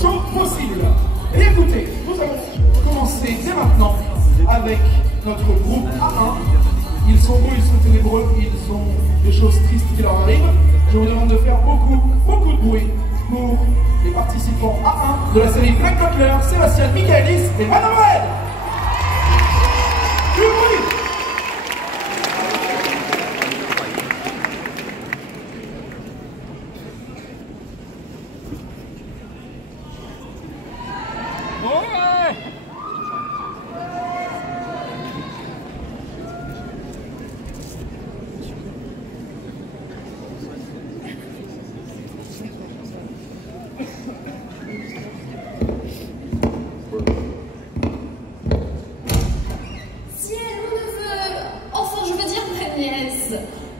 show possible. Et écoutez, nous allons commencer dès maintenant avec notre groupe A1. Ils sont beaux, ils sont ténébreux, ils ont des choses tristes qui leur arrivent. Je vous demande de faire beaucoup de bruit pour les participants A1 de la série Black Butler, Sébastien Michaelis et Manuel. Du bruit.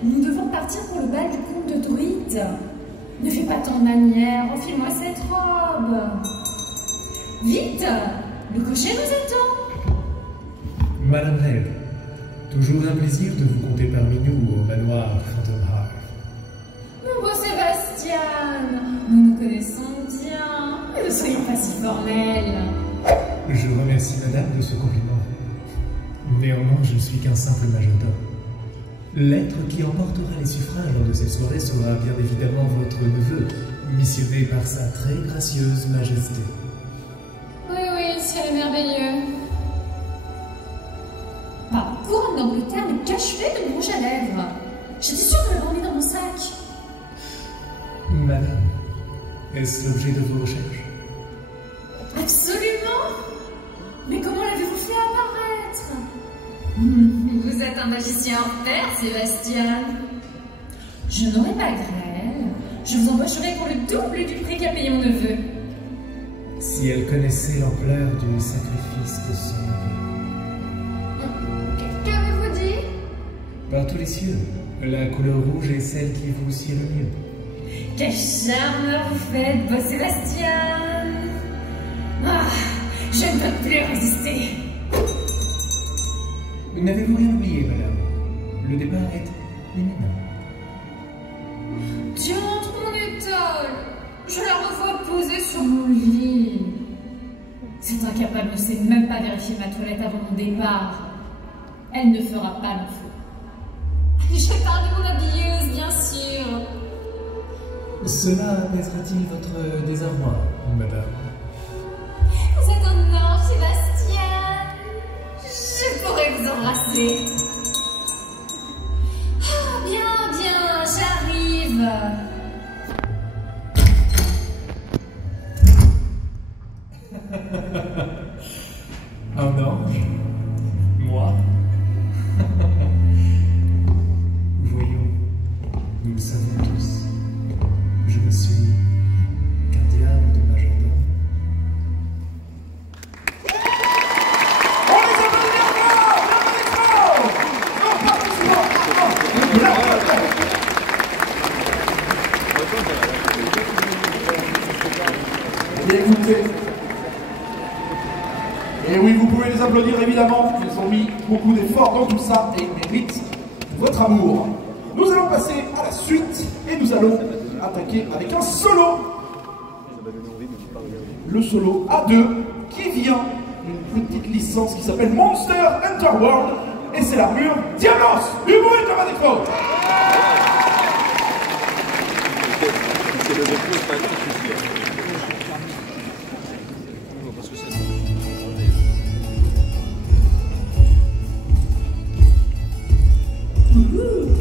Nous devons partir pour le bal du comte de Druide. Ne fais pas tant de manière, enfile-moi cette robe. Vite, le cocher nous attend. Madame Hale, toujours un plaisir de vous compter parmi nous au manoir Phantom Hive. Mon beau Sébastien, nous nous connaissons bien, mais ne soyons pas si formels. Je remercie madame de ce compliment. Néanmoins, je ne suis qu'un simple majordome. L'être qui emportera les suffrages lors de cette soirée sera bien évidemment votre neveu, missionné par sa très gracieuse majesté. Oui, ciel est merveilleux. Par couronne d'Angleterre, mais cache-fait de mon rouge à lèvres. J'étais sûre de l'avoir mis dans mon sac. Madame, est-ce l'objet de vos recherches? Absolument. Mais comment l'avez-vous fait apparaître? Vous êtes un magicien hors pair, Sébastien. Je n'aurai pas grêle. Je vous embaucherai pour le double du prix qu'a payé mon neveu. Si elle connaissait l'ampleur du sacrifice de son neveu. Qu'avez-vous dit? Par tous les cieux, la couleur rouge est celle qui vous sied le mieux. Quel charmeur vous faites, beau Sébastien. Ah, je ne peux plus résister. N'avez-vous rien oublié, madame? Le départ est imminent. Diantre, mon étole. Je la revois posée sur mon lit. Cet incapable ne sait même pas vérifier ma toilette avant mon départ. Elle ne fera pas l'info. Je parle de mon habilleuse, bien sûr. Cela apaisera-t-il votre désarroi, madame? Vous êtes un ange, Sébastien. Je pourrais vous embrasser. Ah, bien, j'arrive. Un ange? Moi? Voyons, nous le savons tous. Je ne suis qu'un diable de majordome. Et écoutez. Et oui, vous pouvez les applaudir évidemment. Ils ont mis beaucoup d'efforts dans tout ça et ils méritent votre amour. Nous allons passer à la suite et nous allons attaquer avec un solo. Le solo A2 qui vient d'une petite licence qui s'appelle Monster Hunter World et c'est l'armure Diablos. Du bruit comme un écho.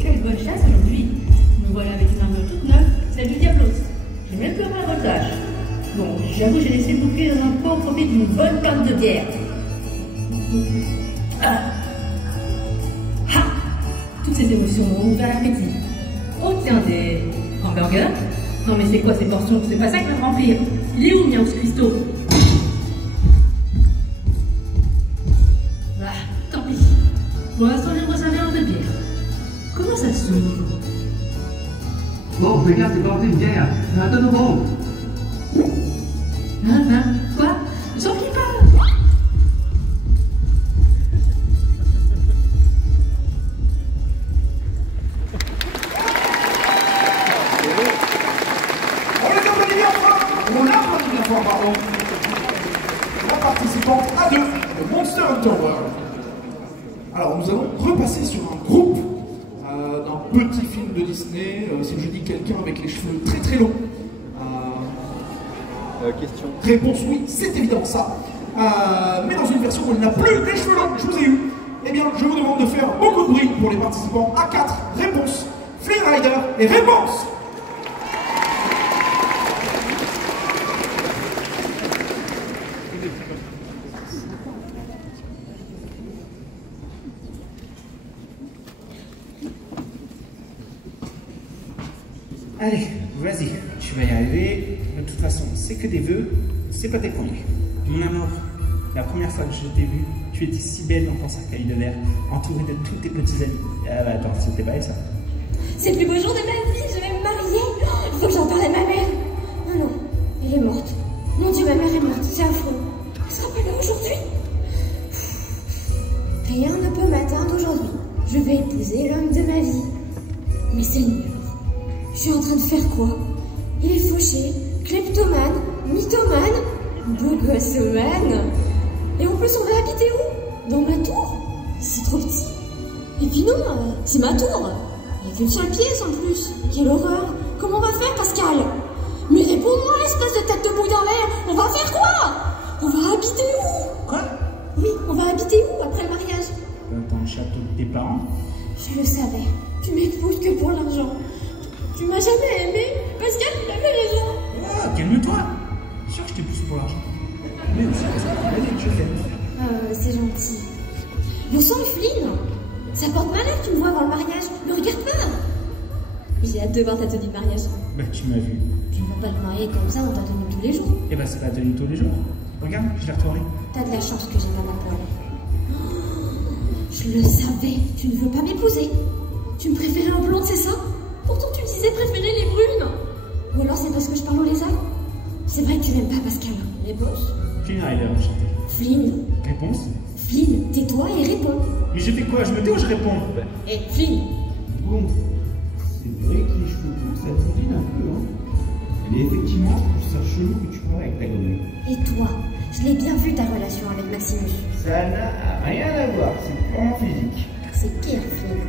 Quelle bonne chasse aujourd'hui. Me voilà avec une armure toute neuve, celle du Diablos. J'ai même plus rien à voltage. Bon, j'avoue, j'ai laissé le bouclier dans un pot au profit d'une bonne pinte de bière. Ah. Ha. Toutes ces émotions m'ont ouvert l'appétit. Oh tiens, des hamburgers. Non mais c'est quoi ces portions? C'est pas ça qui va me remplir. Il est où, Miaus Christo? Ah, tant pis. Pour l'instant, j'aimerais savoir un peu de bière. Comment ça s'ouvre? Bon, fais gaffe, c'est pas une bière. C'est un tonneau gros. Hein? Quoi? J'en prie pas. On les applaudit bien fort. On applaudit bien fois, pardon. La participante A2 de Monster Hunter World. Alors, nous allons repasser sur un groupe d'un petit film de Disney. Si je dis quelqu'un avec les cheveux très très longs. Question. Réponse oui, c'est évidemment ça. Mais dans une version où il n'a plus les cheveux longs, je vous ai eu. Eh bien, je vous demande de faire beaucoup de bruit pour les participants A4. Réponse, Flynn Rider et réponse. Allez, vas-y, tu vas y arriver. De toute façon, c'est que des vœux, c'est pas tes premiers. Mon amour, la première fois que je t'ai vu, tu étais si belle dans ton cercueil de verre, entourée de tous tes petits amis. Ah bah attends, c'était pas elle ça. C'est le plus beau jour de ma vie, je vais me marier. Il faut que j'en parle à ma mère. Oh non, elle est morte. Mon Dieu, ma mère est morte, c'est affreux. Elle sera pas là aujourd'hui. Rien ne peut m'atteindre aujourd'hui. Je vais épouser l'homme de ma vie. Mais Seigneur, je suis en train de faire quoi? Il est fauché, kleptomane, mythomane, bogossomane. Et en plus, on va habiter où? Dans ma tour? C'est trop petit. Et puis non, c'est ma tour. Il n'y a qu'une seule pièce en plus. Quelle horreur. Comment on va faire, Pascal? Mais réponds-moi, espèce de tête de bouille dans l'air. On va faire quoi? On va habiter où? Quoi? Oui, on va habiter où après le mariage? Dans le château de tes parents. Je le savais. Tu m'épouses que pour l'argent. Tu m'as jamais aimé. Pascal, il avait raison. Oh, calme-toi. Je suis sûr que je t'ai poussé pour l'argent. Mais aussi parce que vas-y, je t'aime. C'est gentil. Bon sang, Flynn, ça porte malheur que tu me vois avant le mariage. Ne regarde pas. J'ai hâte de voir ta tenue de mariage. Bah tu m'as vu. Tu ne vas pas te marier comme ça dans ta tenue tous les jours. Eh bah c'est pas tenue tous les jours. Regarde, je l'ai retourné. T'as de la chance que j'ai pas ma poêle. Je le savais, tu ne veux pas m'épouser. Tu me préférais en blonde, c'est ça? Pourtant tu me disais préférer les brunes. Ou alors c'est parce que je parle au lézard? C'est vrai que tu m'aimes pas, Pascal. Réponse? Flynn Rider, enchanté. Flynn. Réponse? Flynn, tais-toi et réponds. Mais j'ai fait quoi? Je me tais ou je réponds? Et Flynn. Bon, c'est vrai que les cheveux courts, ça te un peu, hein. Mais effectivement, je trouve ça chelou que tu parles avec ta grenouille. Et toi? Je l'ai bien vu ta relation avec Maximus. Ça n'a rien à voir, c'est purement physique. C'est pire, Flynn.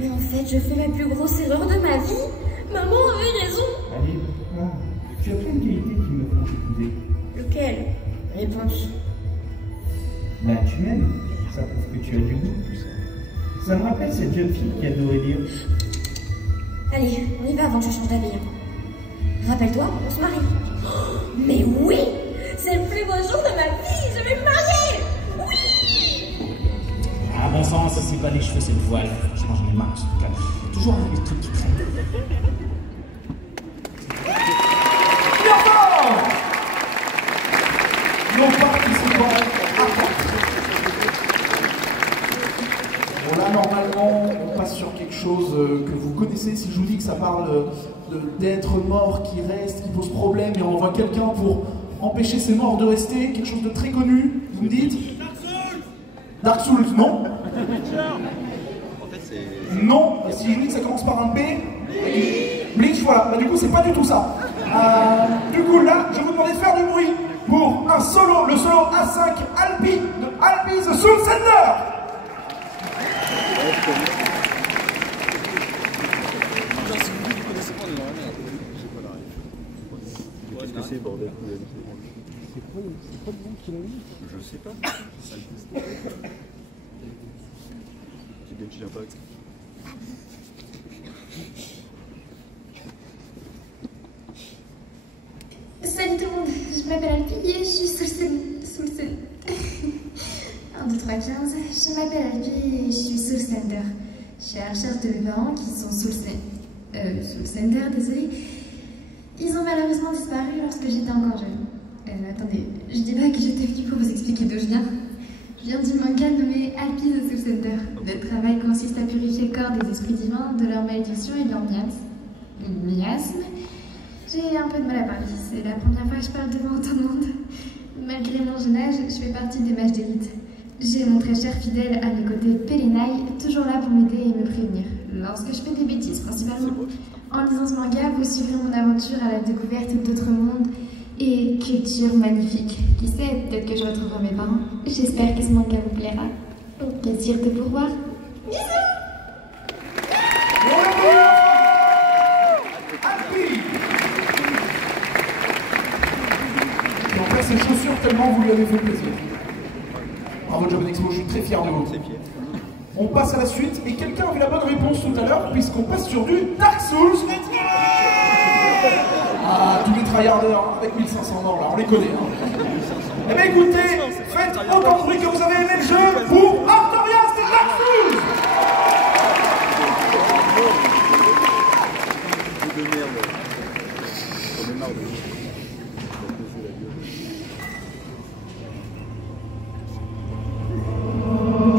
Mais en fait, je fais la plus grosse erreur de ma vie. Maman avait raison. Allez, pourquoi? Tu as plein de qualités qui me font t'épouser. Lequel? Réponse. Bah, tu m'aimes. Ça prouve que tu as du goût. Ça me rappelle cette jeune fille qui adorait lire. Allez, on y va avant que je change d'avis. Rappelle-toi, on se marie. Oh, mais oui! C'est le plus beau jour de ma vie! Je vais me marier! Oui! Ah bon sang, ça c'est pas les cheveux, c'est le voile. Franchement, j'en ai marre de ce truc-là. Toujours avec les trucs qui traînent. Bien fort! Nos participants attendent. Bon là, normalement, on passe sur quelque chose que vous connaissez. Si je vous dis que ça parle d'êtres morts qui restent, qui posent problème, et on envoie quelqu'un pour empêcher ces morts de rester, quelque chose de très connu, vous me dites? Dark Souls, non? Non, si je vous dis que ça commence par un P, Bleach, voilà, bah du coup c'est pas du tout ça. Du coup là, je vous demandais de faire du bruit pour un solo, le solo A5 Alpi de Alpi the Soul Sender. Qu'est-ce que c'est, bordel? C'est pas le bon qu'il a mis? Je sais pas. C'est bien que tu viens pas avec ça. Salut tout le monde, je m'appelle Alpi et je suis sous le 1, 2, 3, 15. Je m'appelle Alpi et je suis Soul Sender. Je suis à la recherche de mes parents qui sont Soul Sender, désolé. Ils ont malheureusement disparu lorsque j'étais encore jeune. Attendez, je dis pas que j'étais venue pour vous expliquer d'où je viens. Je viens du manga nommé Alpi the Soul Sender. Le travail consiste à purifier le corps des esprits divins de leur malédiction et de leur miasme. J'ai un peu de mal à parler, c'est la première fois que je parle devant autant de monde. Malgré mon jeune âge, je fais partie des mages d'élite. J'ai mon très cher fidèle à mes côtés, Pelenai, toujours là pour m'aider et me prévenir. Lorsque je fais des bêtises, principalement. En lisant ce manga, vous suivrez mon aventure à la découverte d'autres mondes et que sculpture magnifique. Qui sait, peut-être que je retrouverai mes parents. J'espère que ce manga vous plaira. Au plaisir de vous revoir. Bisous! Et en fait, ces chaussures, tellement vous lui avez fait plaisir. Bravo Job Expo, je suis très fier de vous. On passe à la suite, et quelqu'un a eu la bonne réponse tout à l'heure, puisqu'on passe sur du Dark Souls. Ah, tous les tryharders avec 1500 ans, là, on les connaît. Hein. Eh bien écoutez, faites autant de bruit que vous avez aimé le jeu pour Artorias et Dark Souls.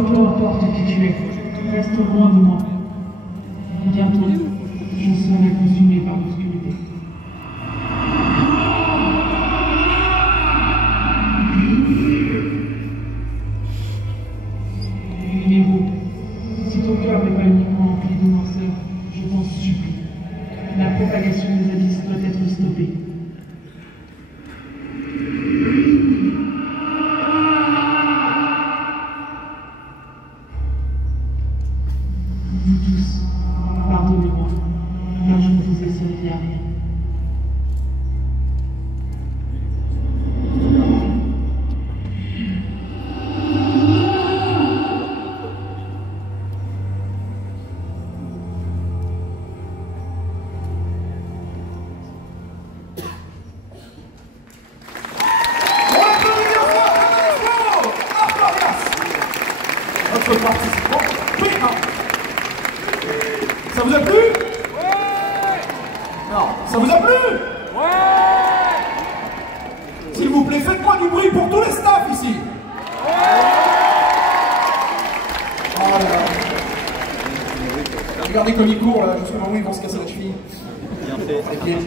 Peu importe qui tu es, reste loin de moi. Bientôt, je serai consumé par l'obscurité. Héros, si ton cœur n'est pas uniquement empli de noirceur, je t'en supplie. La propagation des abysses doit être stoppée. Vous tous, pardonnez-moi, car je ne vous ai servi à rien. Notre participant, P1. Ça vous a plu? Non, ça vous a plu? S'il vous plaît, faites-moi du bruit pour tous les staffs ici. Oh là là. Regardez comme il court là, jusqu'au moment où ils vont se casser la cheville. Les pieds.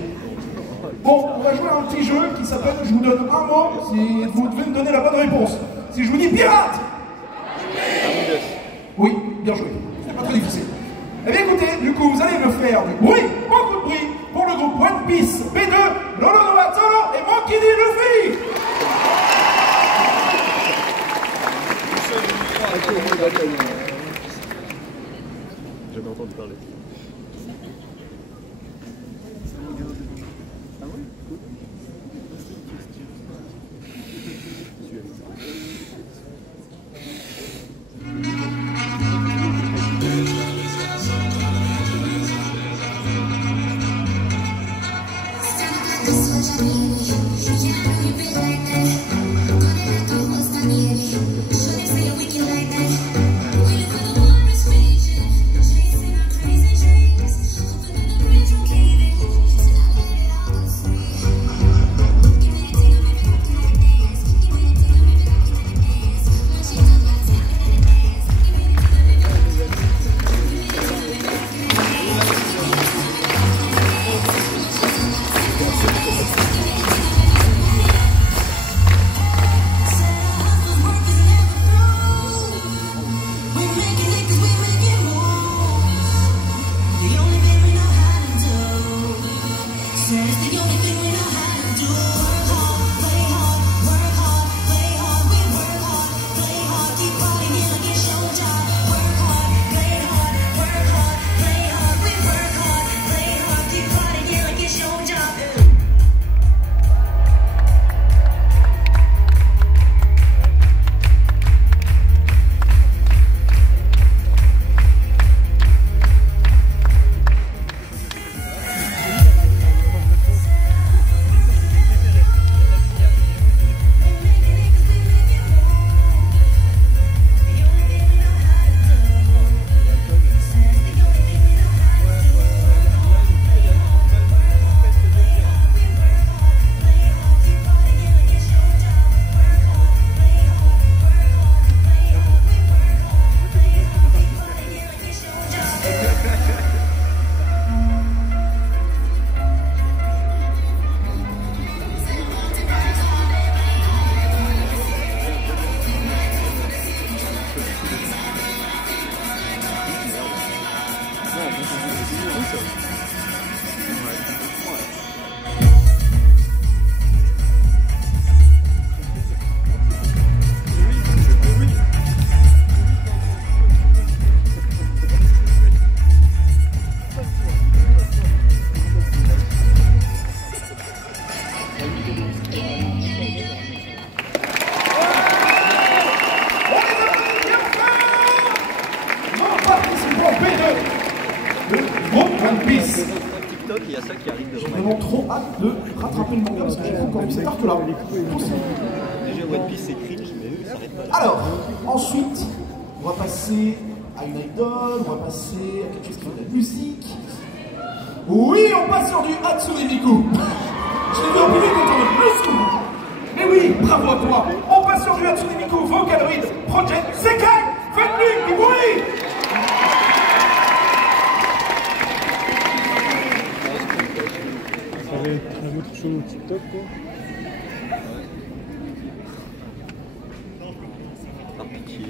Bon, on va jouer à un petit jeu qui s'appelle je vous donne un mot si vous devez me donner la bonne réponse. Si je vous dis pirate! Oui, bien joué. C'est pas très difficile. Eh bien écoutez, du coup, vous allez me faire du bruit, beaucoup de bruit, pour le groupe One Piece B2, Lolo Novatolo et Monkey D. Luffy. J'avais entendu parler. Ah ouais, cool. This was Il y a ça qui arrive devant. J'ai vraiment trop hâte de rattraper le manga parce que j'ai pas encore vu cet arc-là. Déjà, One Piece c'est cringe, mais eux, ça arrête pas. Alors, ensuite, on va passer à une idole, on va passer à quelque chose qui fait de la musique. Oui, on passe sur du Hatsune Miku. Je l'ai vu en public quand on est plus. Mais oui, bravo à toi. On passe sur du Hatsune Miku Vocaloid Project Sekai. Faites-lui du bruit. Ça va être un autre show TikTok quoi. Par pitié,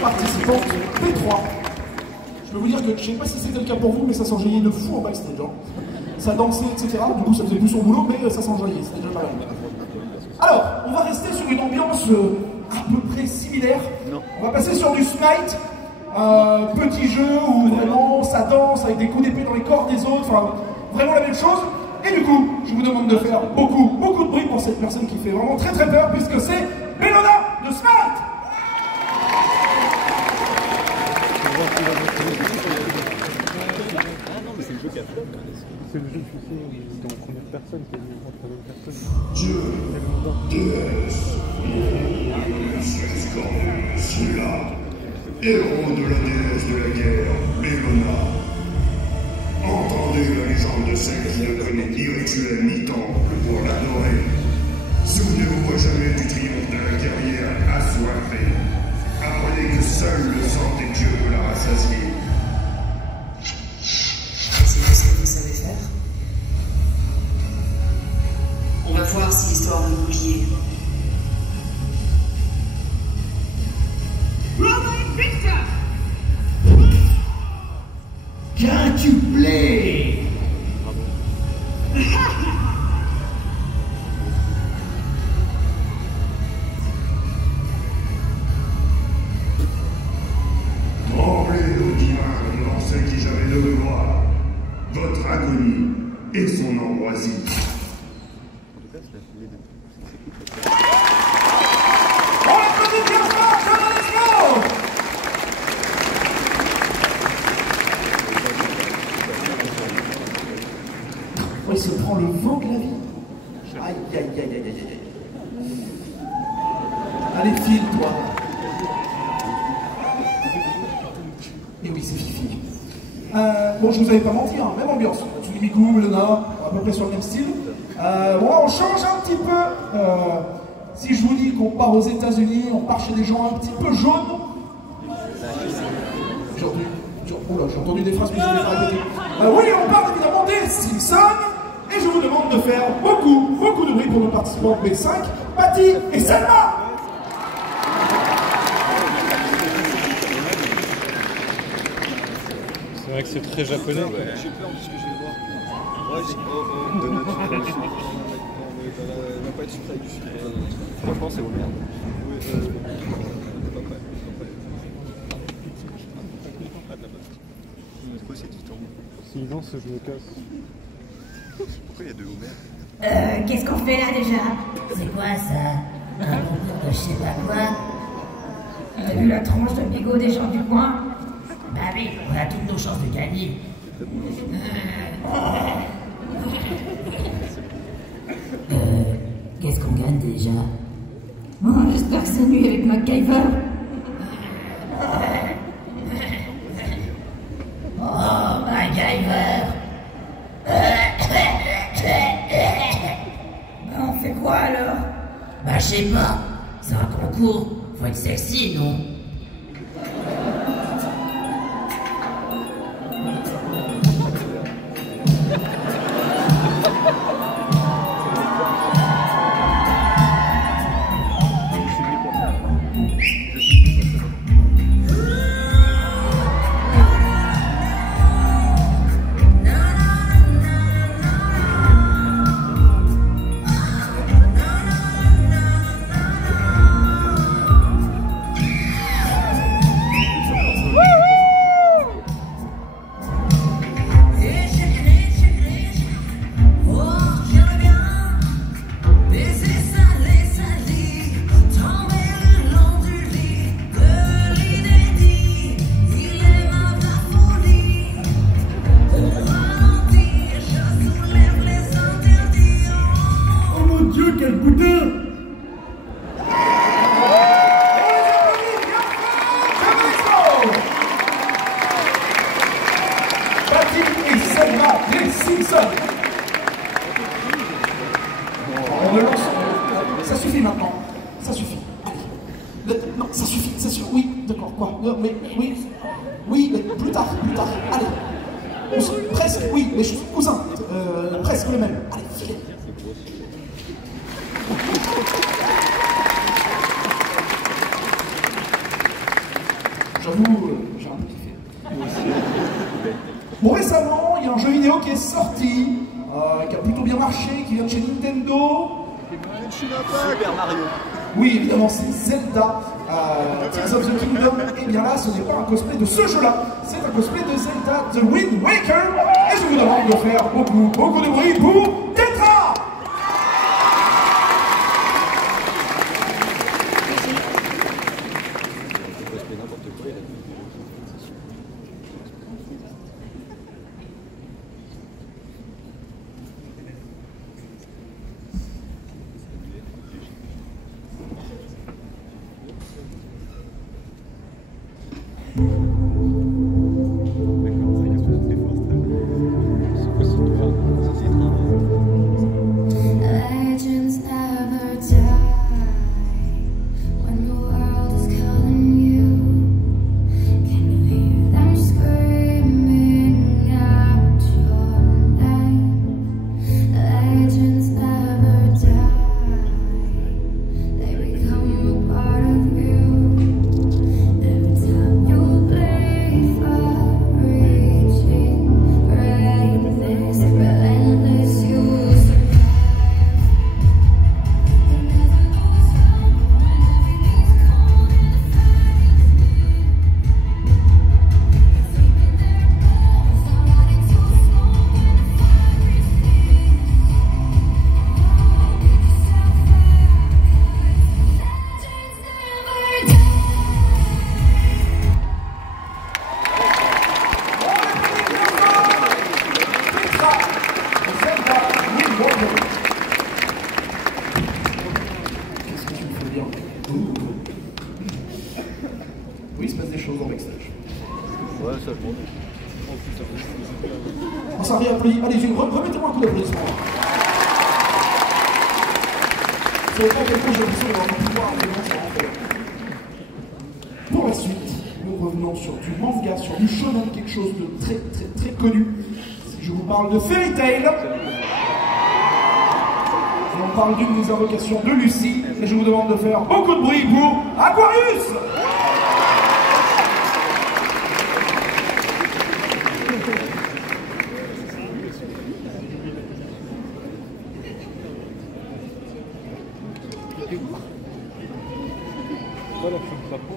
participante P3. Je peux vous dire que, je sais pas si c'était le cas pour vous, mais ça s'enjaillait de fou en backstage. Hein. Ça dansait, etc. Du coup, ça faisait plus son boulot, mais ça s'enjaillait, c'était déjà pas mal. Alors, on va rester sur une ambiance à peu près similaire. On va passer sur du Smite, petit jeu où vraiment ça danse avec des coups d'épée dans les corps des autres, enfin, vraiment la même chose. Et du coup, je vous demande de faire beaucoup de bruit pour cette personne qui fait vraiment très peur, puisque c'est Bellona de Smite. C'est le jeu, tu sais, dans première personne, qui est en troisième personne. Dieu, déesse, celui-là, héros de la déesse de la guerre, Bellona. Entendez la légende de celle qui ne connaît ni rituel ni temple pour l'adorer. Souvenez-vous jamais du triomphe de la guerrière assoiffée. Apprenez que seul le sang des dieux peut la rassasier. C'est ce que vous savez faire. On va voir si l'histoire de l'oublier. Robert Victor! Quintuplé! Tremblez au divin devant ceux qui jamais ne me voient. Votre agonie et son ambroisie. Il se prend le vent de la vie. Aïe, aïe, aïe, aïe, aïe, aïe. Allez, file, toi. Et oui, c'est Fifi. Bon, je vous avais pas menti, hein, même ambiance. Hatsune Miku, Bellona, à peu près sur le même style. Bon, là, on change un petit peu. Si je vous dis qu'on part aux États-Unis, on part chez des gens un petit peu jaunes. J'ai entendu des phrases que je ne vais pas répéter. Oui, on parle évidemment des Simpsons. Et je vous demande de faire beaucoup de bruit pour nos participants B5, Patty et Selma. C'est vrai que c'est très japonais. J'ai peur de ce que je vais voir. Ouais, j'ai donut. On va pas être sucré avec du sucre. Franchement, c'est vos merdes. Pas prêt. Quoi, c'est Titan? S'il danse, je me casse. Pourquoi il y a deux Homer? Qu'est-ce qu'on fait là déjà? C'est quoi ça? Un concours de je sais pas quoi? T'as vu la tronche de bigot des gens du coin? Bah oui, on a toutes nos chances de gagner. Qu'est-ce qu'on gagne déjà? Oh, j'espère que c'est nuit avec MacGyver. Oh, MacGyver. On fait quoi alors? Bah je sais pas, c'est un concours, faut être sexy, non? Ça suffit maintenant. Ça suffit. Non, ça suffit, ça suffit. Oui, d'accord, quoi? Mais oui. Oui, mais plus tard. Allez. Presque, oui, mais je suis cousin. Presque le même. Allez, filez. J'avoue, j'ai un peu kiffé. Bon, récemment, il y a un jeu vidéo qui est sorti, qui a plutôt bien marché, qui vient de chez Nintendo. Super Mario. Oui, évidemment, c'est Zelda, Tears of the Kingdom. Et bien là, ce n'est pas un cosplay de ce jeu-là, c'est un cosplay de Zelda The Wind Waker. Et je vous demande de faire beaucoup de bruit pour Tetra. Oui, il se passe des choses en backstage. Ouais, ça je m'en On s'en réapplaudit. Allez, remettez-moi un coup d'applaudissement. Vous savez pas à quel point j'ai l'impression d'avoir un pouvoir de Pour la suite, nous revenons sur du manga, sur du shonen, quelque chose de très connu. Si je vous parle de Fairy Tail, et on parle d'une des invocations de Lucie, et je vous demande de faire beaucoup de bruit pour Aquarius. Voilà, je suis pas con.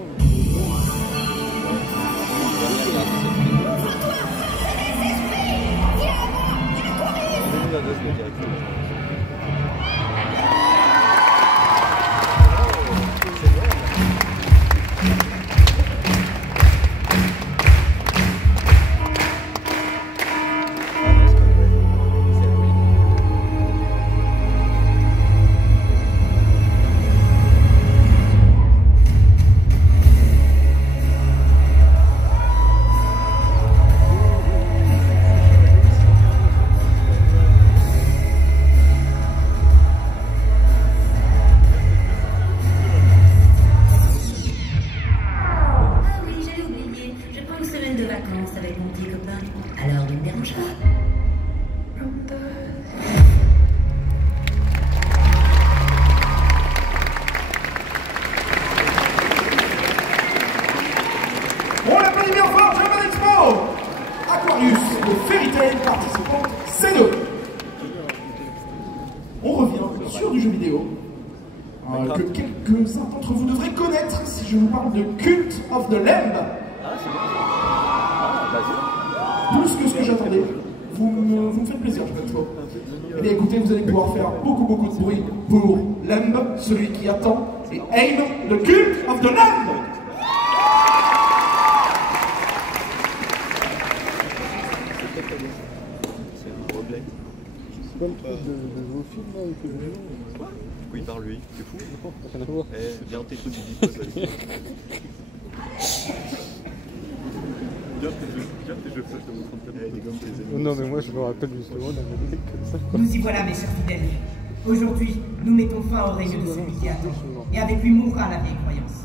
avec mon petit copain, alors ne me dérange pas. On l'applaudit bien fort, Japan Expo! Aquarius, le Fairy Tail participant C2. On revient sur du jeu vidéo que quelques-uns d'entre vous devraient connaître si je vous parle de Cult of the Lamb. Plus que ce que j'attendais. Vous me faites plaisir, Japan Expo. Eh bien écoutez, vous allez pouvoir faire beaucoup de bruit pour Lamb, celui qui attend, et aim the Cult of the Lamb. C'est pas le truc de vos films là avec le jeu? Oui, par lui, c'est fou. Rien à voir. Eh, garde tes trucs du dit, Garde tes jeux, ça je te montre un peu. Les gommes, tes ennemis. Non, mais moi je me rappelle justement d'un mec comme ça. Nous y voilà, mes chers fidèles. Aujourd'hui, nous mettons fin au règne de celui qui attend, et avec lui mourra la vieille croyance.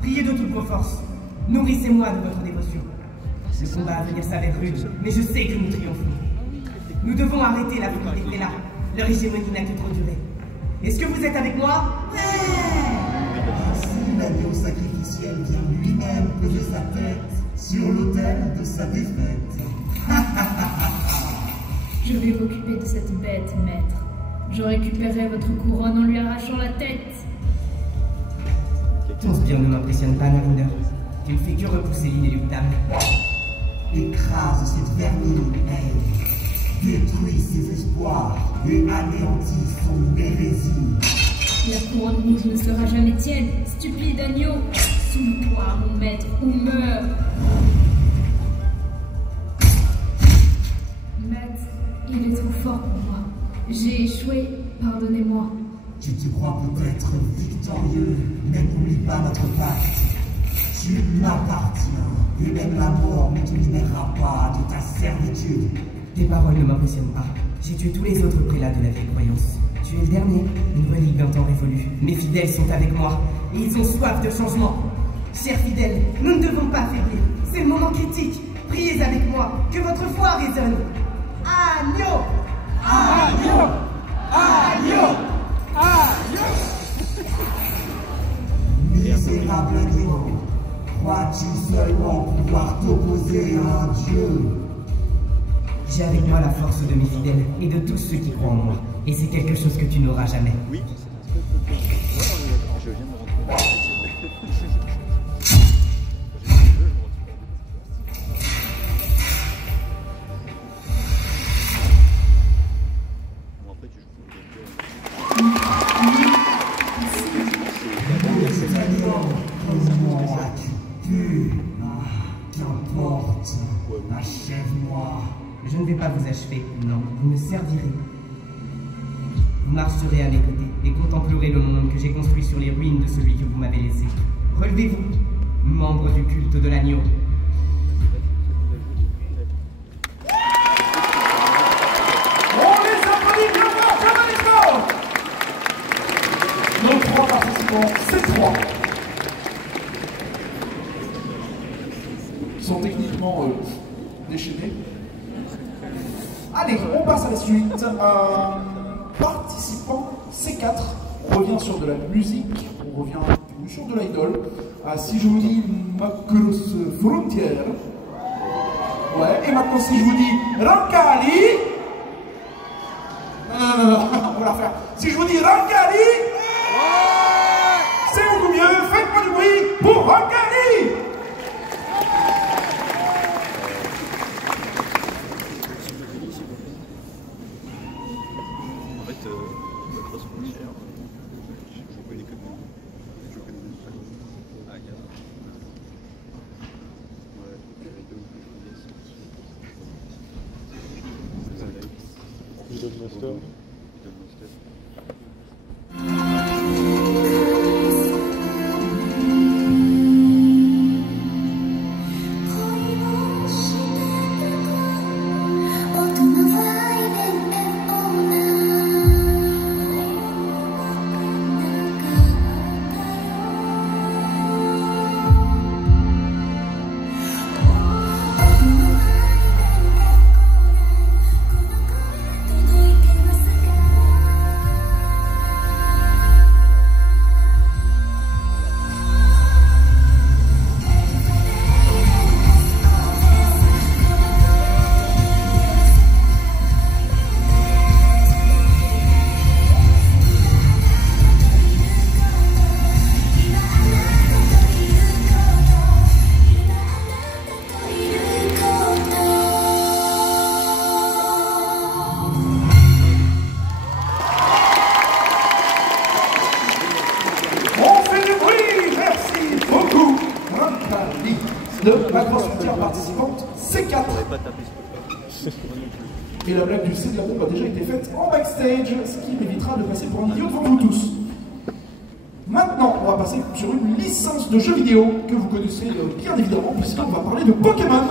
Priez de toutes vos forces, nourrissez-moi de votre dévotion. Le combat à venir s'avère rude, mais je sais que nous triompherons. Nous devons arrêter la folie des Prélas. Leur hégémonie n'a que trop duré. Est-ce que vous êtes avec moi? Ainsi, l'agneau sacrificiel vient lui-même poser sa tête sur l'autel de sa défaite. Je vais m'occuper de cette bête, maître. Je récupérerai votre couronne en lui arrachant la tête. Ton sbire ne m'impressionne pas, Narina. Tu ne fais que repousser l'inéluctable. Écrase cette vermine, elle. Détruit ses espoirs et anéantit son hérésie. La couronne rouge ne sera jamais tienne, stupide agneau. Souille-toi, mon maître, ou meurs. Maître, il est trop fort pour moi. J'ai échoué, pardonnez-moi. Tu te crois peut-être victorieux, mais n'oublie pas notre pacte. Tu m'appartiens, et même la mort ne te libérera pas de ta servitude. Tes paroles ne m'impressionnent pas. J'ai tué tous les autres prélats de la vieille croyance. Tu es le dernier, une relique d'un temps révolu. Mes fidèles sont avec moi, et ils ont soif de changement. Chers fidèles, nous ne devons pas faiblir. C'est le moment critique. Priez avec moi, que votre foi résonne. Agneau! Agneau! Agneau! Agneau! Misérable agneau, crois-tu seulement pouvoir t'opposer à un dieu? J'ai avec moi la force de mes fidèles et de tous ceux qui croient en moi. Et c'est quelque chose que tu n'auras jamais. Oui. Je viens de rentrer. Bon, après, tu joues pour Qu'importe, achève-moi. Je ne vais pas vous achever, non, vous me servirez. Vous marcherez à mes côtés et contemplerez le monde que j'ai construit sur les ruines de celui que vous m'avez laissé. Relevez-vous, membres du culte de l'agneau. On les applaudit bien fort, Japan Expo! Nos 3 participants, c'est 3. Ils sont techniquement déchaînés. Allez, on passe à la suite. Participant C4, on revient sur de la musique, on revient sur de l'idol. Si je vous dis Macross Frontier, ouais, et maintenant si je vous dis Rancali, non, on va la refaire. Si je vous dis Rancali, c'est beaucoup mieux, faites-moi du bruit pour Rancali! Idolmaster. Oh de la grosse frontière participante C4. Et la blague du C de la bombe a déjà été faite en backstage, ce qui m'évitera de passer pour un idiot devant vous tous. Maintenant, on va passer sur une licence de jeux vidéo que vous connaissez bien évidemment, puisqu'on va parler de Pokémon.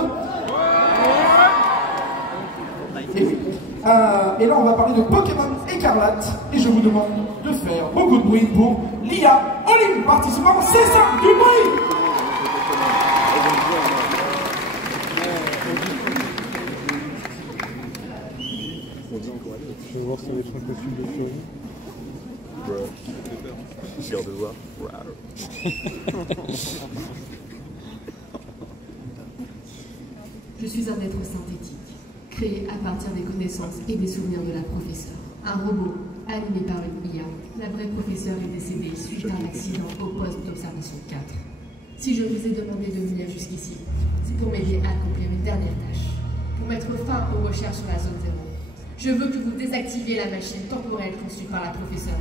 Et là, on va parler de Pokémon Écarlate, et je vous demande de faire beaucoup de bruit pour l'IA Olympe, participant C5 du bruit. Je vais voir si ça va être un costume de survie. J'ai hâte de voir. Je suis un être synthétique, créé à partir des connaissances et des souvenirs de la professeure. Un robot animé par une IA. La vraie professeure est décédée suite à un accident au poste d'observation 4. Si je vous ai demandé de venir jusqu'ici, c'est pour m'aider à accomplir une dernière tâche. Pour mettre fin aux recherches sur la zone 0. Je veux que vous désactiviez la machine temporelle conçue par la professeure.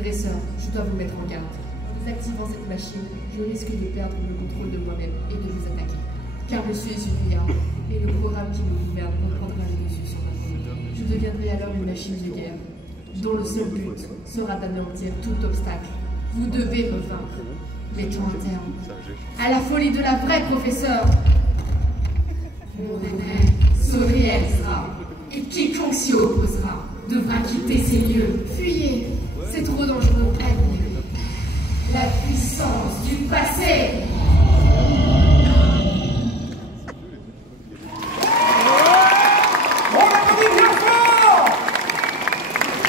Dresseur, je dois vous mettre en garde. En désactivant cette machine, je risque de perdre le contrôle de moi-même et de vous attaquer. Car je suis une IA, et le programme qui me gouverne reprendra les dessus sur ma vie. Je deviendrai alors une machine de guerre, dont le seul but sera d'anéantir tout obstacle. Vous devez me vaincre, mettant un terme à la folie de la vraie professeure. Mon aîné, Soriel sera, et quiconque s'y opposera devra quitter ces lieux. Fuyez, c'est trop dangereux. Admirez la puissance du passé.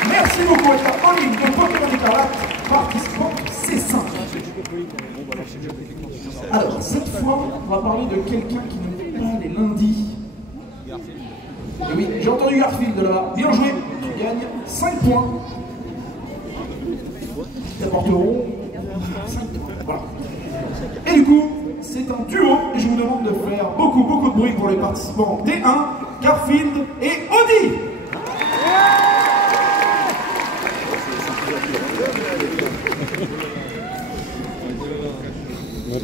Merci beaucoup à la Olympe de Pokémon Écarlate, participant C5. Alors, cette fois, on va parler de quelqu'un qui ne fait pas les lundis. Et oui, j'ai entendu Garfield là. Bien joué, tu gagnes 5 points. Qui t'apporteront 5 points. Voilà. Et du coup, c'est un duo, et je vous demande de faire beaucoup de bruit pour les participants D1, Garfield et Audi.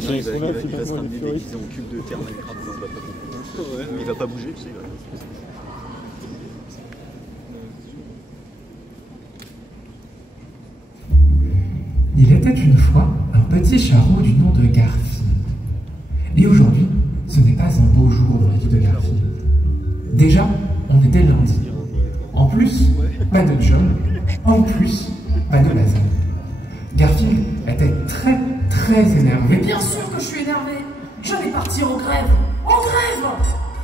Il va se ramener déguisé en cube de terre Minecraft, il va pas bouger, tu sais. Il était une fois un petit charreau du nom de Garfield. Et aujourd'hui, ce n'est pas un beau jour dans la vie de Garfield. Déjà, on était lundi. En plus, pas de John. En plus, pas de lasagne. Garfield était très énervé. Bien sûr que je suis énervé. J'allais partir en grève. En grève!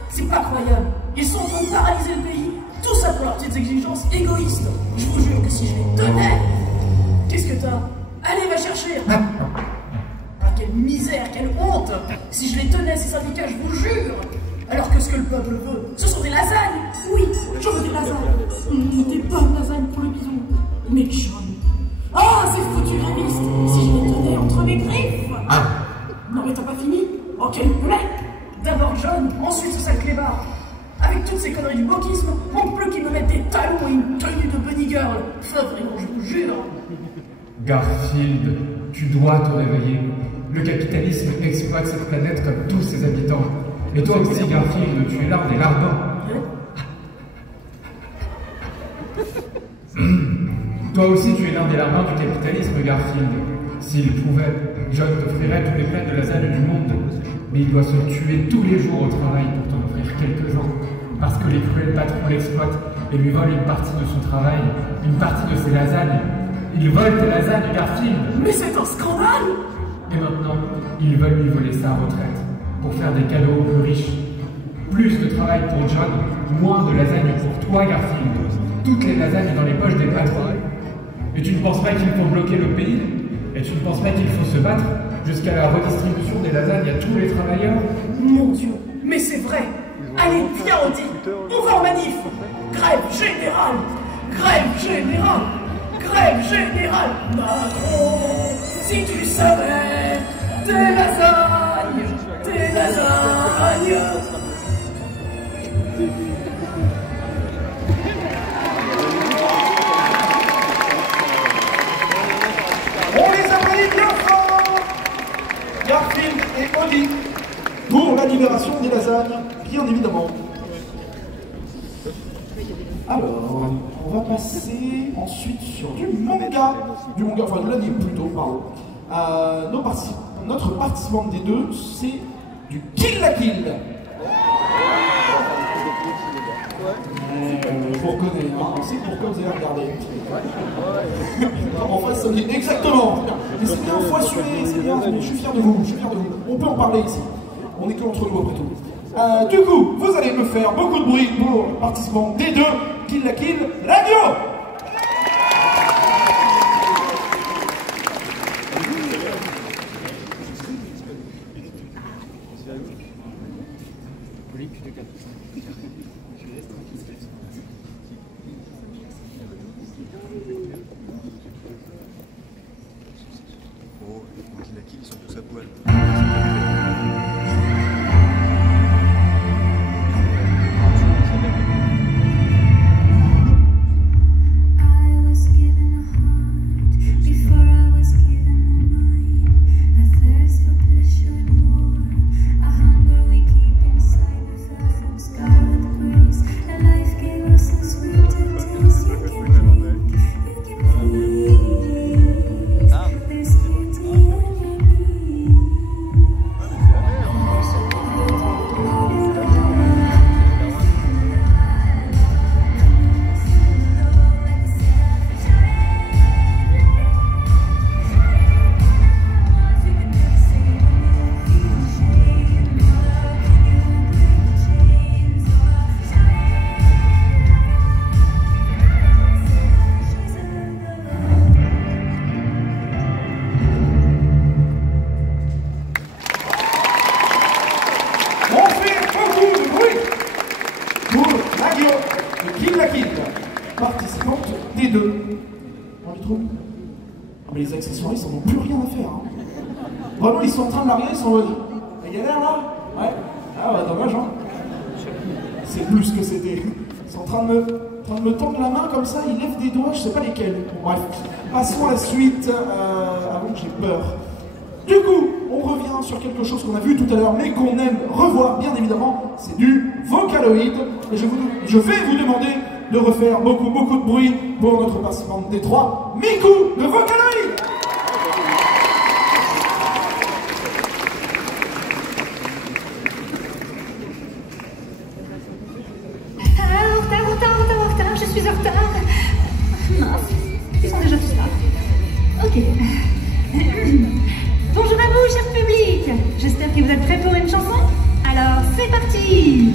C'est pas croyable. Ils sont en train de paralyser le pays. Tout ça pour leurs petites exigences égoïstes. Je vous jure que si je les tenais... Qu'est-ce que t'as? Allez, va chercher. Ah, quelle misère, quelle honte. Si je les tenais, ces syndicats, je vous jure. Alors que ce que le peuple veut, ce sont des lasagnes. Oui, je veux des lasagnes. Des bonnes lasagnes pour le bison. Mais John... Ah, ces foutus grévistes. Si je les tenais entre mes griffes. Non mais t'as pas fini? Oh, quelle plaie. D'abord John, ensuite ce sale clébard. Avec toutes ces conneries du wokisme, on peut qu'ils me mettent des talons et une tenue de bunny girl. Ça, vraiment, je vous jure. Garfield, tu dois te réveiller. Le capitalisme exploite cette planète comme tous ses habitants. Et toi aussi, Garfield, tu es l'un des larbins. Toi aussi, tu es l'un des larbins du capitalisme, Garfield. S'il pouvait, John t'offrirait tous les plats de lasagne du monde. Mais il doit se tuer tous les jours au travail pour t'en offrir quelques-uns. Parce que les cruels patrons l'exploitent et lui volent une partie de son travail, une partie de ses lasagnes. Ils volent tes lasagnes, Garfield. Mais c'est un scandale. Et maintenant, ils veulent lui voler sa retraite pour faire des cadeaux aux plus riches. Plus de travail pour John, moins de lasagnes pour toi, Garfield. Toutes les lasagnes dans les poches des patrons. Et tu ne penses pas qu'il faut bloquer le pays? Et tu ne penses pas qu'il faut se battre jusqu'à la redistribution des lasagnes à tous les travailleurs? Mon Dieu, mais c'est vrai. Allez, viens, Audi. On va en manif. Grève générale. Grève générale. Grève générale. Macron, si tu savais, des lasagnes, des lasagnes. On les applaudit bien fort. Garfield et Audi. pour la libération des lasagnes, bien évidemment. Alors, on va passer ensuite sur du manga, enfin de l'anime plutôt, pardon. Notre participant des deux, c'est du Kill la Kill. Je vous reconnais, hein, on sait pourquoi vous avez regardé. En fait, ça dit exactement. Mais c'est bien, faut assurer, c'est bien, je suis fier de vous, On peut en parler ici. On est que entre nous après tout. Du coup, vous allez me faire beaucoup de bruit pour le participant des deux, Kill la Kill Radio. Oh, ils sont tous à poil. Participante des deux. On les trouve. Ah, mais les accessoiristes, ils n'en ont plus rien à faire. Hein. Vraiment, ils sont en train de larguer, ils sont en mode. Il y a l'air là. Ouais. Ah ouais, dommage, hein. C'est plus ce que c'était. Ils sont en train de me tendre la main comme ça, ils lèvent des doigts, je sais pas lesquels. Bon, bref. Passons à la suite, avant que j'ai peur. Du coup, on revient sur quelque chose qu'on a vu tout à l'heure, mais qu'on aime revoir, bien évidemment. C'est du Vocaloid. Et je vais vous demander de refaire beaucoup de bruit pour notre participante des trois, Miku de Vocaloid. En retard, je suis en retard. Mince, ils sont déjà tous là. Ok. Bonjour à vous, cher public. J'espère que vous êtes prêts pour une chanson. Alors, c'est parti.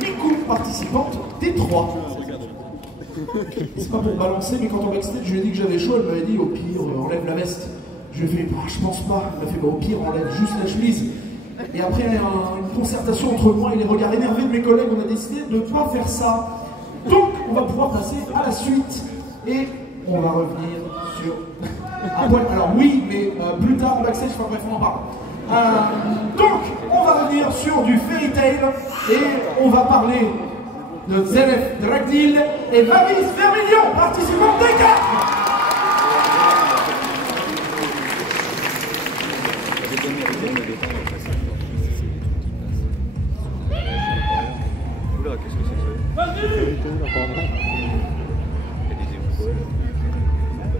Miku, participante des trois. C'est pas pour balancer, mais quand on backstage, je lui ai dit que j'avais chaud, elle m'avait dit au pire, enlève la veste. Je lui ai fait, je pense pas. Elle m'a fait, au pire, enlève juste la chemise. Et après une concertation entre moi et les regards énervés de mes collègues, on a décidé de ne pas faire ça. Donc, on va pouvoir passer à la suite et on va revenir sur. Alors, oui, mais plus tard en backstage, enfin bref, on en parle. Donc, on va revenir sur du Fairy Tail et on va parler de Zelef Dragdil et Mavis Vermilion, participants des 4. Oula, qu'est-ce que c'est que ça?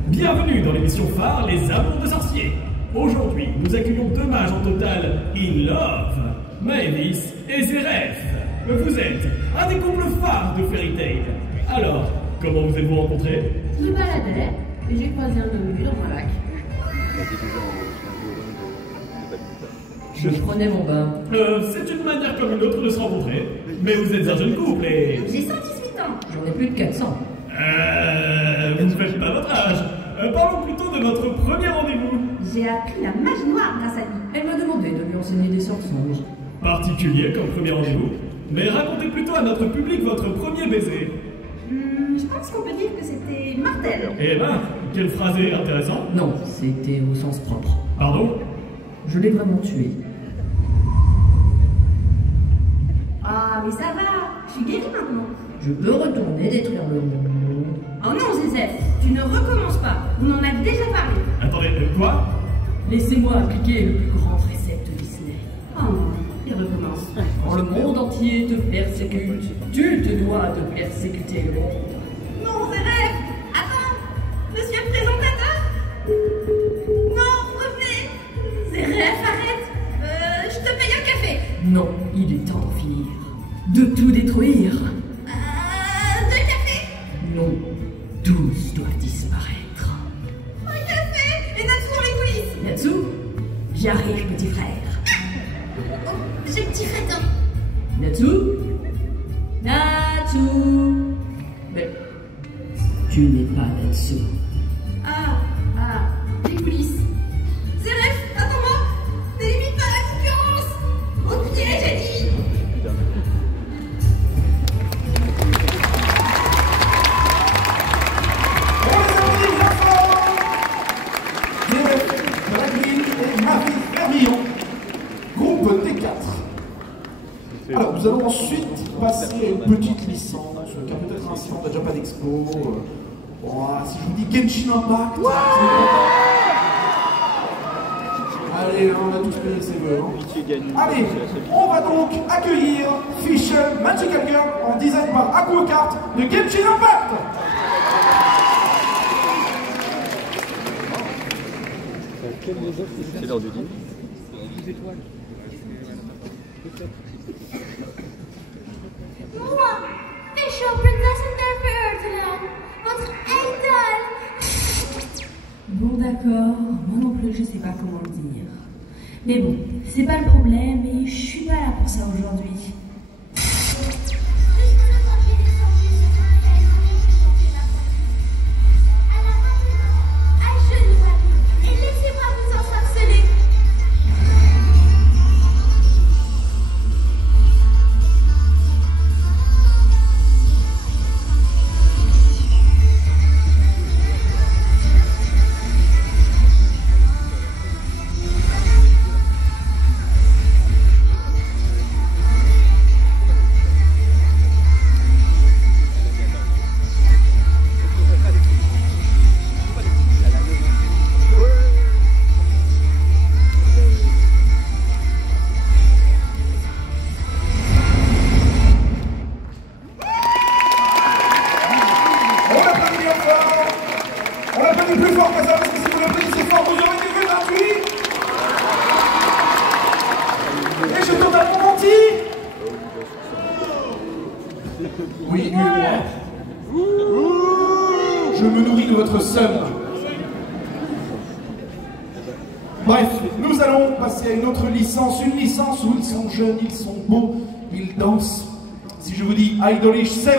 Bienvenue dans l'émission phare Les Amours de Sorciers. Aujourd'hui, nous accueillons deux mages en total in love, Mavis et Zeref. Vous êtes un des couples phares de Fairy Tail. Alors, Comment vous êtes-vous rencontrés? Je me baladais et j'ai croisé un homme nu dans un lac. Je prenais mon bain. C'est une manière comme une autre de se rencontrer. Mais vous êtes un jeune couple et... J'ai 118 ans. J'en ai plus de 400. Vous ne faites pas votre âge. Parlons plutôt de votre premier rendez-vous. J'ai appris la magie noire grâce à lui. Elle m'a demandé de lui enseigner des sorts sombres. Particulier comme premier rendez-vous. Mais racontez plutôt à notre public votre premier baiser. Je pense qu'on peut dire que c'était mortel. Eh ben, quelle phrase est intéressante. Non, c'était au sens propre. Pardon? Je l'ai vraiment tué. Ah, mais ça va, je suis guérie maintenant. Je peux retourner détruire le monde. Oh non, Zézef, tu ne recommences pas. On en a déjà parlé. Attendez, quoi? Laissez-moi appliquer le plus grand précepte Disney. Oh non, il recommence. Quand le monde entier te persécute, tu te dois de persécuter le monde. Non, Zézef, attends, monsieur le présentateur. Non, revenez. Zézef, arrête. Je te paye un café. Non, il est temps d'en finir. De tout détruire. Deux cafés. Non, tous doivent disparaître. Un café. Et Natsu dans les coulisses. Natsu, j'arrive, petit frère. Oh, j'ai petit crétin. Natsu. Natsu. Mais tu n'es pas Natsu. Les coulisses. Zéref, attends-moi. Ne limite pas la concurrence. Ok, j'ai dit. Groupe T4. Alors, nous allons ensuite passer à une petite licence, car peut-être ainsi on n'a déjà pas d'expo. Si je vous dis Genshin Impact. Allez, on va tous payer ses vœux. Allez, on va donc accueillir Fischl Magical Girl en design par Aquacart de Genshin Impact. C'est l'heure du dîner. Moi, Fischl Princess Interference, votre idole. Bon d'accord, moi non plus je sais pas comment le dire. Mais bon, c'est pas le problème et je suis pas là pour ça aujourd'hui. Oui, lui et moi. Je me nourris de votre seum. Bref, nous allons passer à une autre licence, une licence où ils sont jeunes, ils sont beaux, ils dansent. Si je vous dis Idolish 7,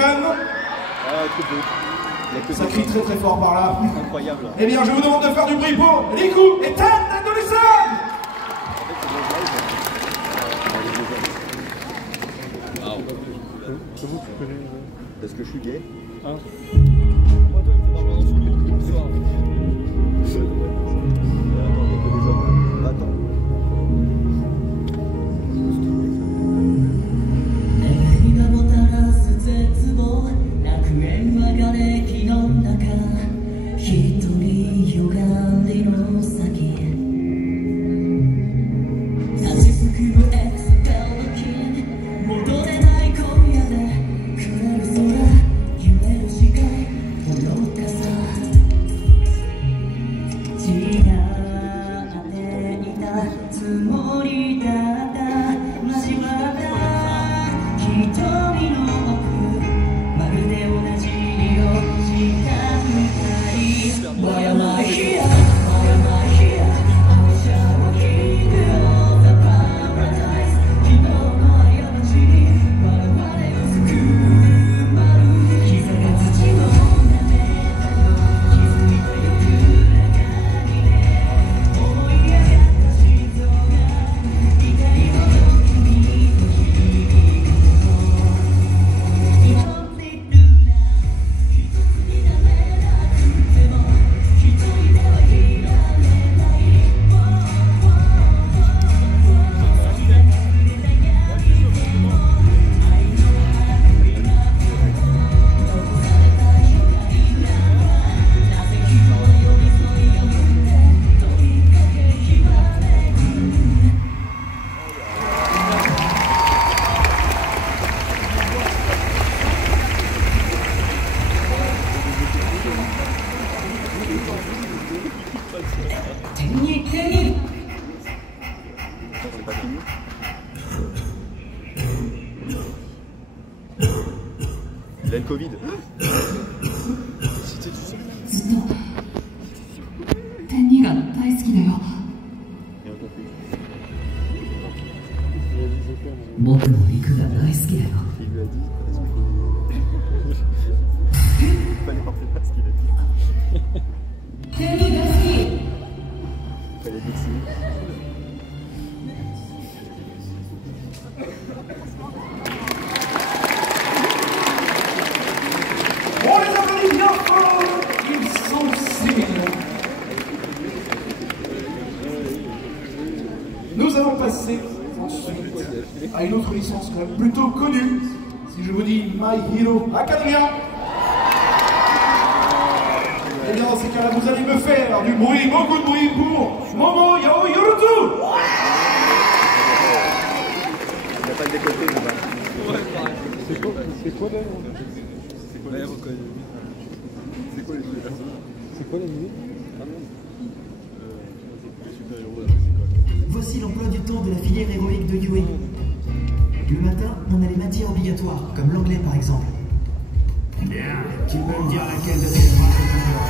ça crie très très fort par là. Incroyable. Eh bien, je vous demande de faire du bruit pour Riku et Ten Idolish 7. Comment tu connais Parce que je suis gay. Hein Covid. 天2が大好きだよ。僕も陸が大好きだよ。天2大好き。On les applaudit bien fort, ils sont si mignons. Nous allons passer ensuite à une autre licence quand même plutôt connue. Si je vous dis My Hero Academia, eh bien dans ces cas-là, vous allez me faire du bruit, beaucoup de bruit pour Momo Yao Yorutu. Il n'y a pas de décolleté là-bas. C'est quoi là? C'est quoi les personnes? C'est quoi l'animé? Voici l'emploi du temps de la filière héroïque de Yue. Le matin, on a les matières obligatoires, comme l'anglais par exemple. Bien, tu peux me dire laquelle de ces trois c'est toujours.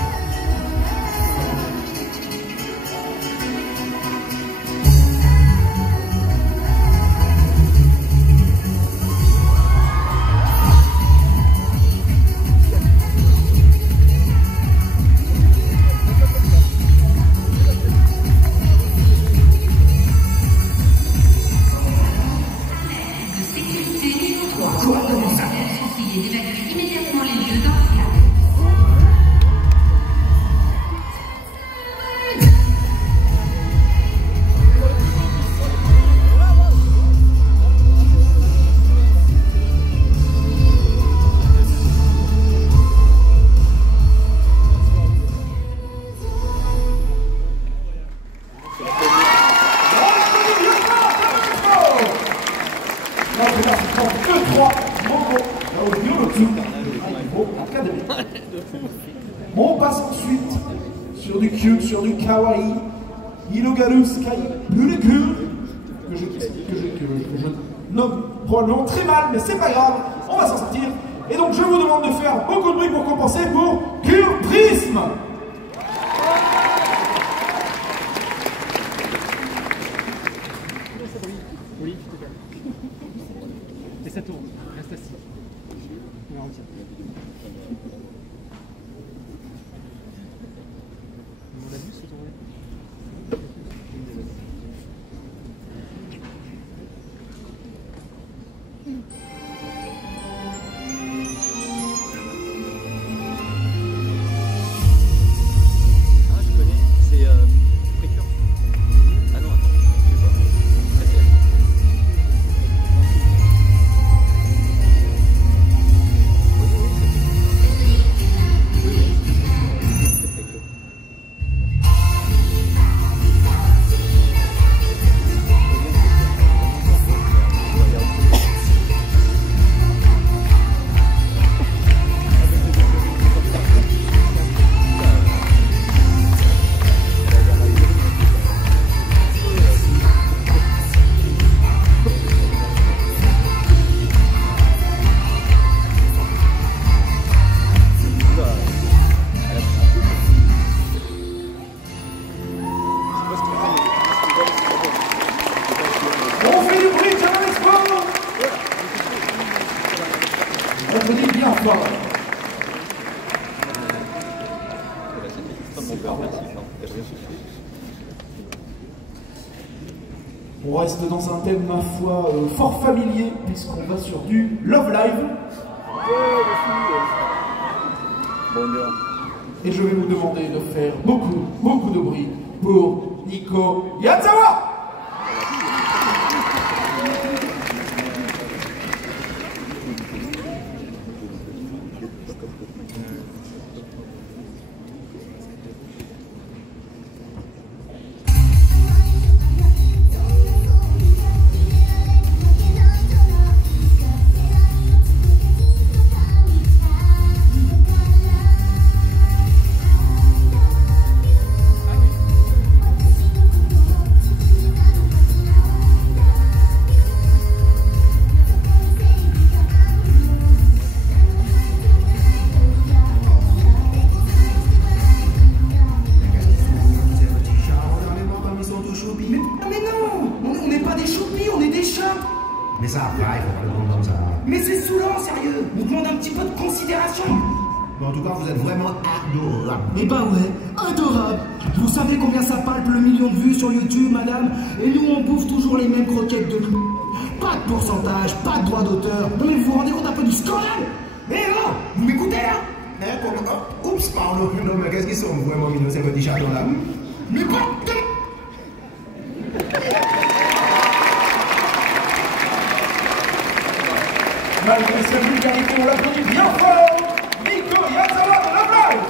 On passe ensuite sur du cute, sur du kawaii, Hirogaru Sky Bureku, que je nomme probablement très mal, mais c'est pas grave, on va s'en sortir. Et donc je vous demande de faire beaucoup de bruit pour compenser pour Cure Prisme. Oui, je te calme. Et ça tourne, reste assis. On retient. On a vu se tourner. Ah, je connais, c'est Précure. Ah non, attends, je sais pas. On fait du bruit, Channel Expo. On se dit bien fort. On reste dans un thème, ma foi, fort familier, puisqu'on va sur du Love Live. Et je vais vous demander de faire beaucoup de bruit pour Nico Yatzawa. tout cas, vous êtes vraiment adorable. Eh ben ouais, adorable. Vous savez combien ça palpe le million de vues sur YouTube, madame? Et nous, on bouffe toujours les mêmes croquettes de pas de pourcentage, pas de droit d'auteur. Non mais vous vous rendez compte un peu du scandale? Eh non, vous m'écoutez là? Oups, pardon. Non mais qu'est-ce qu'ils sont vraiment mignons ces petits chatons là? Mais quoi? Malgré cette vulgarité, on l'applaudit bien fort. Nico Yazawa de la blague.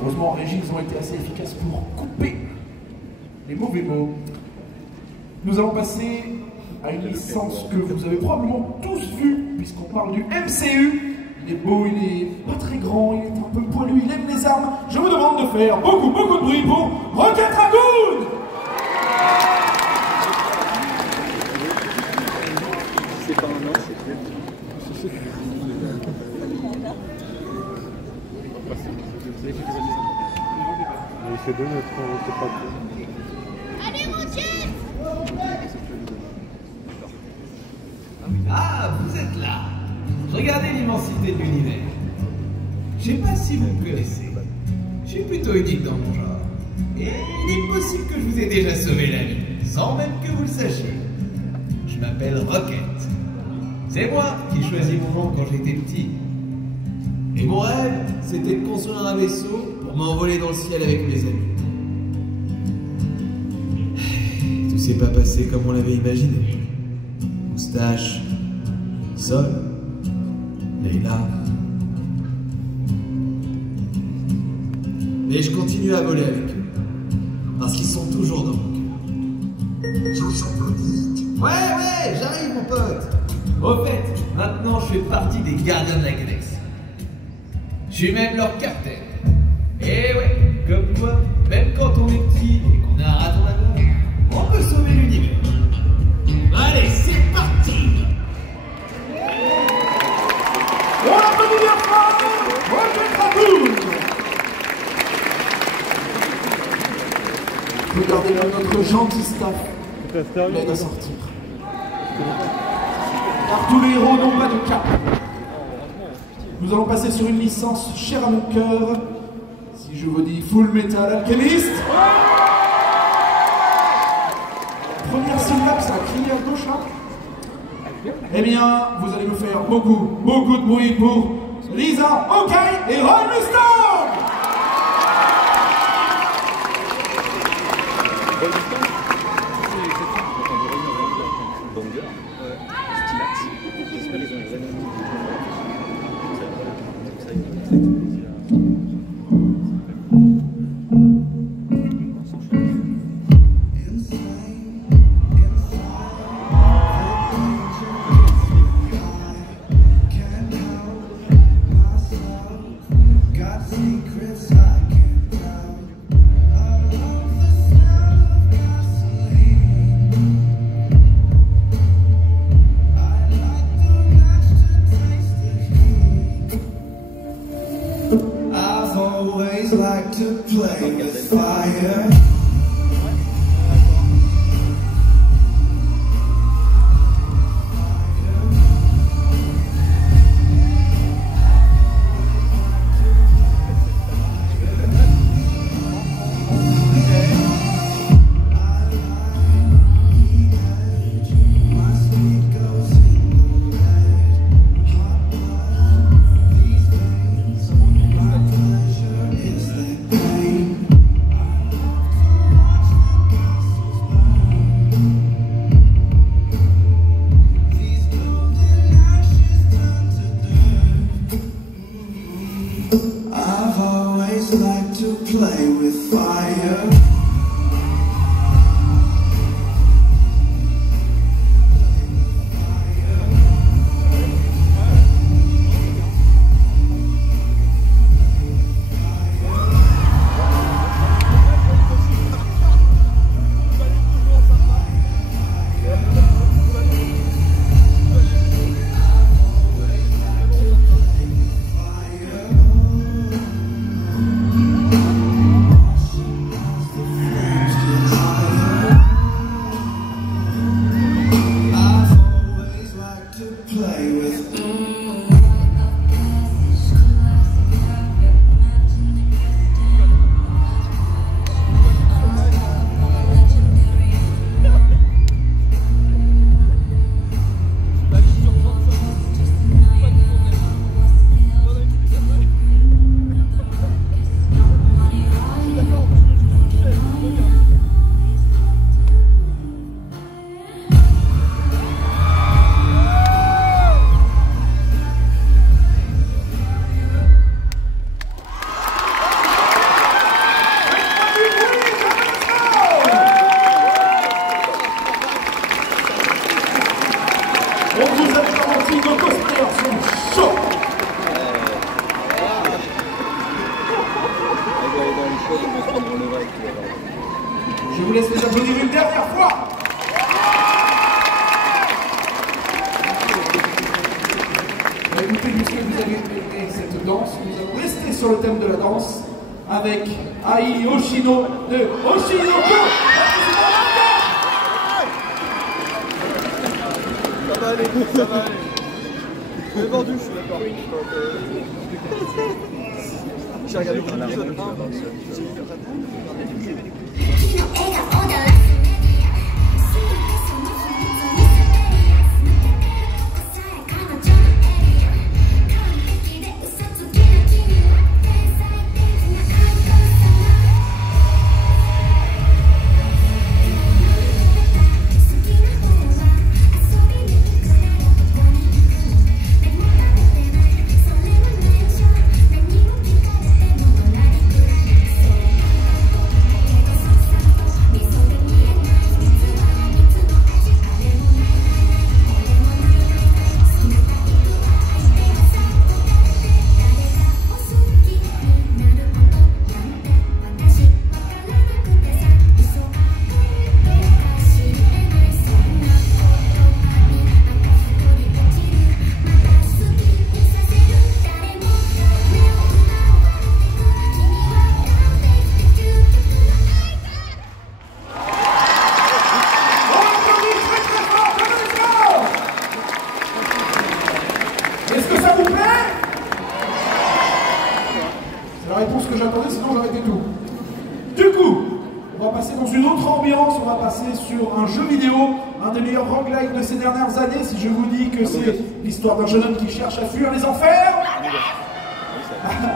Heureusement, en régie, ils ont été assez efficaces pour couper les mauvais mots. Nous allons passer à une licence que vous avez probablement tous vue, puisqu'on parle du MCU. Il est beau, il est pas très grand, il est un peu poilu, il aime les armes. Je vous demande de faire beaucoup de bruit pour Rocket Raccoon. C'est pas un an, c'est il fait 2 mètres, c'est pas cool. Allez, Rocket! Ah, vous êtes là. Regardez l'immensité de l'univers. Je sais pas si vous me connaissez. Je suis plutôt unique dans mon genre. Et il est possible que je vous ai déjà sauvé la vie, sans même que vous le sachiez. Je m'appelle Rocket. C'est moi qui choisis mon nom quand j'étais petit. Et mon rêve, c'était de construire un vaisseau pour m'envoler dans le ciel avec mes amis. Tout s'est pas passé comme on l'avait imaginé. Moustache, Sol, Leila. Mais je continue à voler avec eux, parce qu'ils sont toujours dans mon cœur. Ouais, j'arrive mon pote. Au fait, maintenant je fais partie des gardiens de la galaxie. Je suis même leur capitaine. Et ouais, comme quoi, même quand on est petit et qu'on a un raton à gorge, on peut sauver l'univers. Allez, c'est parti! On applaudit bien fort Rocket Raccoon. Regardez là notre gentil staff. Il aide à sortir. Car tous les héros n'ont pas de cap. Nous allons passer sur une licence chère à mon cœur. Si je vous dis Full Metal Alchemist. Première syllabe, ça crie à gauche là. Eh bien, vous allez me faire beaucoup de bruit pour Lisa, Hawkeye et Roy Mustang. Écoutez, puisque vous avez aimé cette danse, nous allons rester sur le thème de la danse avec Ai Hoshino de Oshinoko. Ça va aller, ça va aller. Je l'ai vendu, je suis d'accord. J'ai regardé pour l'épisode 1. Est-ce que ça vous plaît? C'est la réponse que j'attendais, sinon j'arrêtais tout. Du coup, on va passer dans une autre ambiance, on va passer sur un jeu vidéo, un des meilleurs roguelites de ces dernières années. Si je vous dis que c'est l'histoire d'un jeune homme qui cherche à fuir les enfers.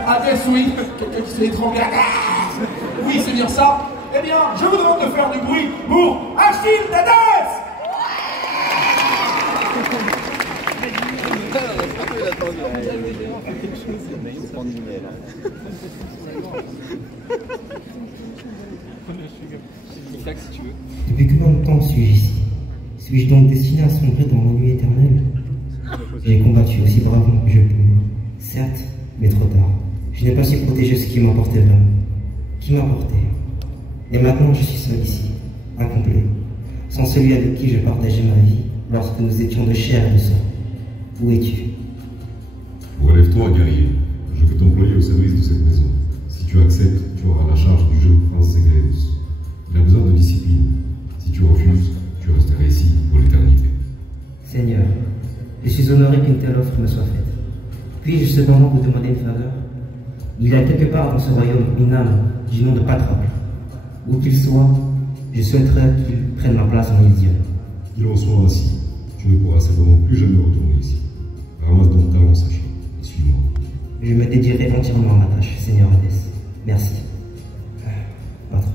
Hades, oui, quelqu'un qui se fait étrangler. Oui, c'est bien ça. Eh bien, je vous demande de faire du bruit pour Achille d'Hades. Depuis combien de temps suis-je ici? Suis-je donc destiné à sombrer dans l'ennui éternel? J'ai combattu aussi bravement que je peux. Certes, mais trop tard. Je n'ai pas su protéger ce qui m'importait vraiment. Qui m'importait? Et maintenant je suis seul ici, incomplet, sans celui avec qui je partageais ma vie lorsque nous étions de chair et de sang. Où es-tu? Relève-toi, guerrier. Je veux t'employer au service de cette maison. Si tu acceptes, tu auras la charge du jeu Prince Zagreus. Il a besoin de discipline. Si tu refuses, tu resteras ici pour l'éternité. Seigneur, je suis honoré qu'une telle offre me soit faite. Puis-je cependant vous demander une faveur? Il y a quelque part dans ce royaume une âme du nom de Patracle. Où qu'il soit, je souhaiterais qu'il prenne ma place en Elysium. Qu'il en soit ainsi. Tu ne pourras certainement plus jamais retourner ici. Ramasse donc ta lance, Achille, et suis-moi. Je me dédierai entièrement à ma tâche, Seigneur Hadès. Merci. Patracle.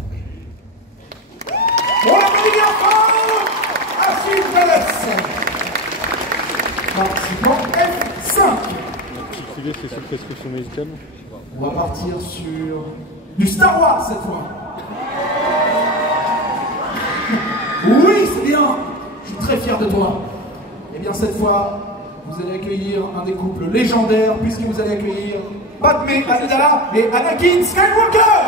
On applaudit bien fort Achille d'Hades. Participant F5. C'est sur prescription médicale. On va partir sur du Star Wars cette fois. Oui, c'est bien. Je suis très fier de toi. Et bien cette fois, vous allez accueillir un des couples légendaires puisque vous allez accueillir Padmé Amidala et Anakin Skywalker.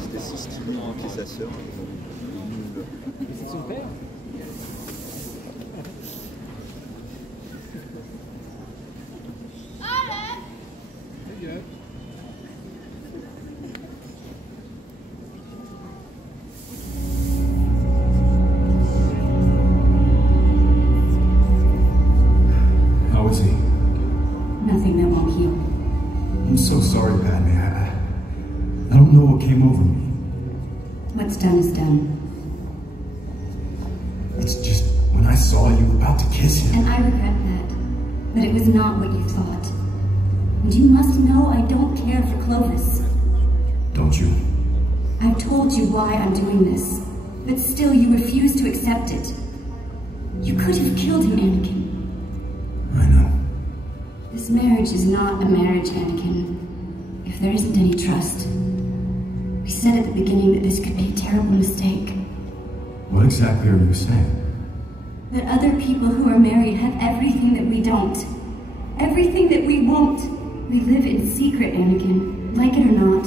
C'était si stylé qui est sa sœur. C'est son père. How is he? Nothing that won't heal. I'm so sorry, Padme. I don't know what came over me. What's done is done. It's just when I saw you about to kiss him. And I regret that. But it was not what you thought. And you must know I don't care for Clovis. Don't you? I've told you why I'm doing this. But still you refuse to accept it. You could have killed him, Anakin. I know. This marriage is not a marriage, Anakin. If there isn't any trust. We said at the beginning that this could be a terrible mistake. What exactly are you saying? That other people who are married have everything that we don't. Everything that we won't. We live in secret, Anakin. Like it or not,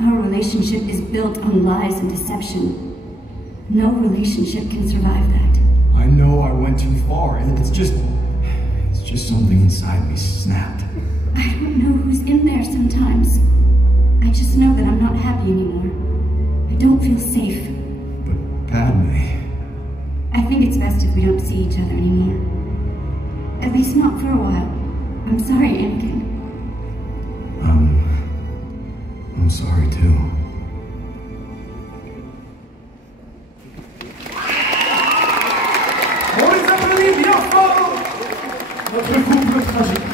our relationship is built on lies and deception. No relationship can survive that. I know I went too far. It's just something inside me snapped. I don't know who's in there sometimes. I just know that I'm not happy anymore. I don't feel safe. Padme. I think it's best if we don't see each other anymore. At least not for a while. I'm sorry, Anakin. I'm sorry too. On les applaudit bien fort, notre couple tragique.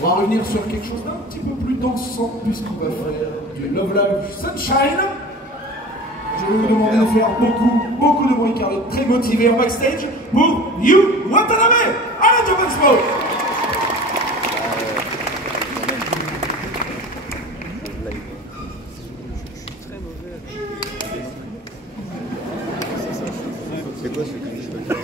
On va revenir sur quelque chose d'un petit peu plus dansant puisqu'on va faire du Love Live Sunshine. Je vais vous demander de faire beaucoup de bruit car elle est très motivée en backstage pour You Watanabe. Allez, Japan Smoke. C'est quoi ce que je peux faire?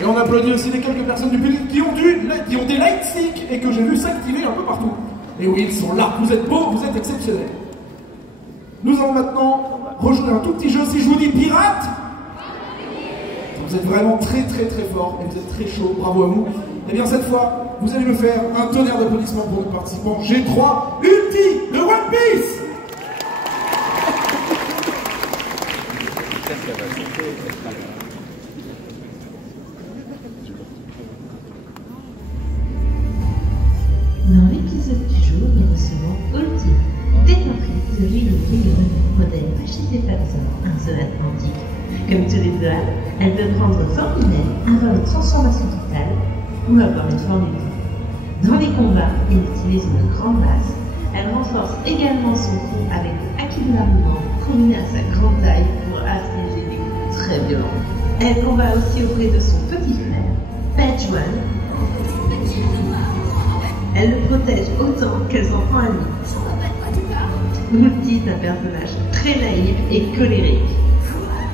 Et on applaudit aussi les quelques personnes du public qui ont des lightsticks et que j'ai vu s'activer un peu partout. Et oui, ils sont là. Vous êtes beaux, vous êtes exceptionnels. Nous allons maintenant rejouer un tout petit jeu. Si je vous dis pirate, vous êtes vraiment très fort et vous êtes très chaud. Bravo à vous. Et bien cette fois, vous allez me faire un tonnerre d'applaudissements pour nos participants. G3 Ulti de One Piece. Dans l'épisode du jour, nous recevons Ulti, détentrice de l'île William, modèle Machine Panzer, un Zoan antique. Comme tous les Zoan, elle peut prendre forme humaine, avoir une transformation totale ou avoir une forme humaine. Dans les combats, elle utilise une grande masse. Elle renforce également son coup avec le haki de l'armement combiné à sa grande taille pour infliger des coups très violents. Elle combat aussi auprès de son petit frère, Page-One. Elle le protège autant qu'elle s'en prend à lui. Ulti est un personnage très naïf et colérique.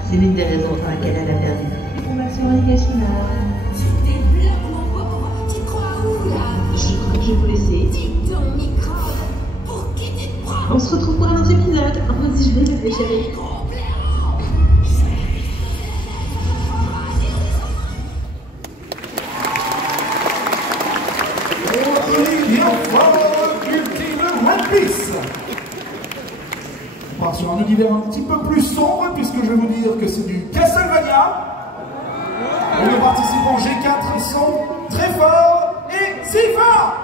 C'est l'une des raisons pour laquelle elle a perdu. On va sur Higashina. Je crois que je vais vous laisser. On se retrouve pour un autre épisode. Vas-y, je vais les déchirer. On part sur un univers un petit peu plus sombre puisque je vais vous dire que c'est du Castlevania. Et nos participants G4 ils sont très forts et si forts.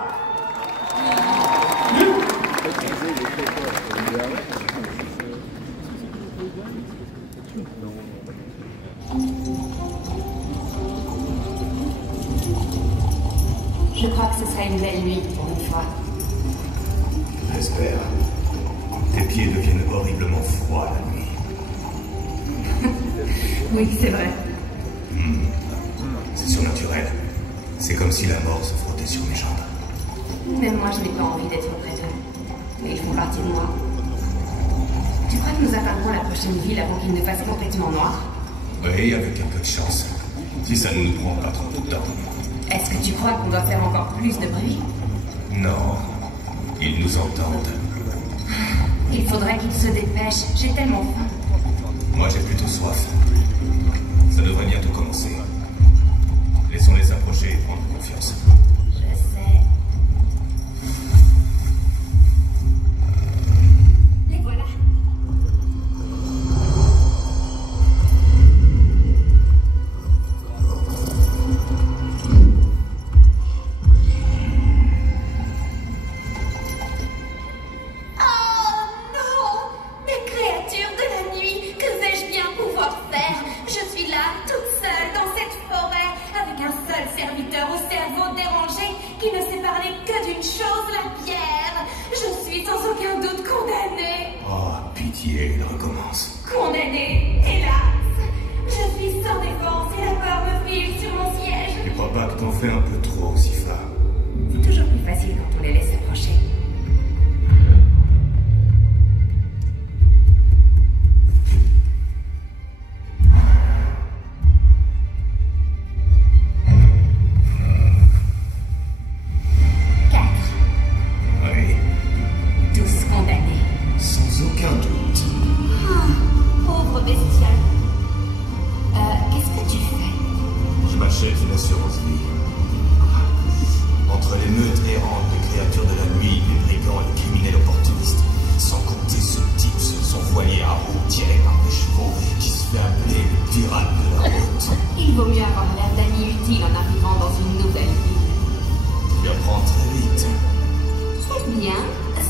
Je crois que ce serait une belle nuit pour une fois. J'espère. Tes pieds deviennent horriblement froids la nuit. Oui, c'est vrai. C'est surnaturel. C'est comme si la mort se frottait sur mes jambes. Même moi, je n'ai pas envie d'être près d'eux. Mais ils font partie de moi. Tu crois que nous atteindrons la prochaine ville avant qu'il ne fasse complètement noir? Oui, avec un peu de chance. Si ça ne nous prend pas trop de temps. Est-ce que tu crois qu'on doit faire encore plus de bruit? Non. Ils nous entendent. Il faudrait qu'ils se dépêchent. J'ai tellement faim. Moi, j'ai plutôt soif. Ça devrait bientôt commencer. Laissons-les approcher. changer et prendre confiance. Je sais. Les voilà. Il recommence. Condamné, hélas. Je suis sans défense et la peur me file sur mon siège. Tu crois pas que t'en fais un peu trop, Sifa? C'est toujours plus facile quand on les laisse s'approcher. Entre les meutes errantes de créatures de la nuit, les brigands et les criminels opportunistes, sans compter ce type sur son voilier à roues tiré par des chevaux qui se fait appeler le pirate de la route. Il vaut mieux avoir l'air d'amis utile en arrivant dans une nouvelle ville. Tu apprends très vite. Très bien,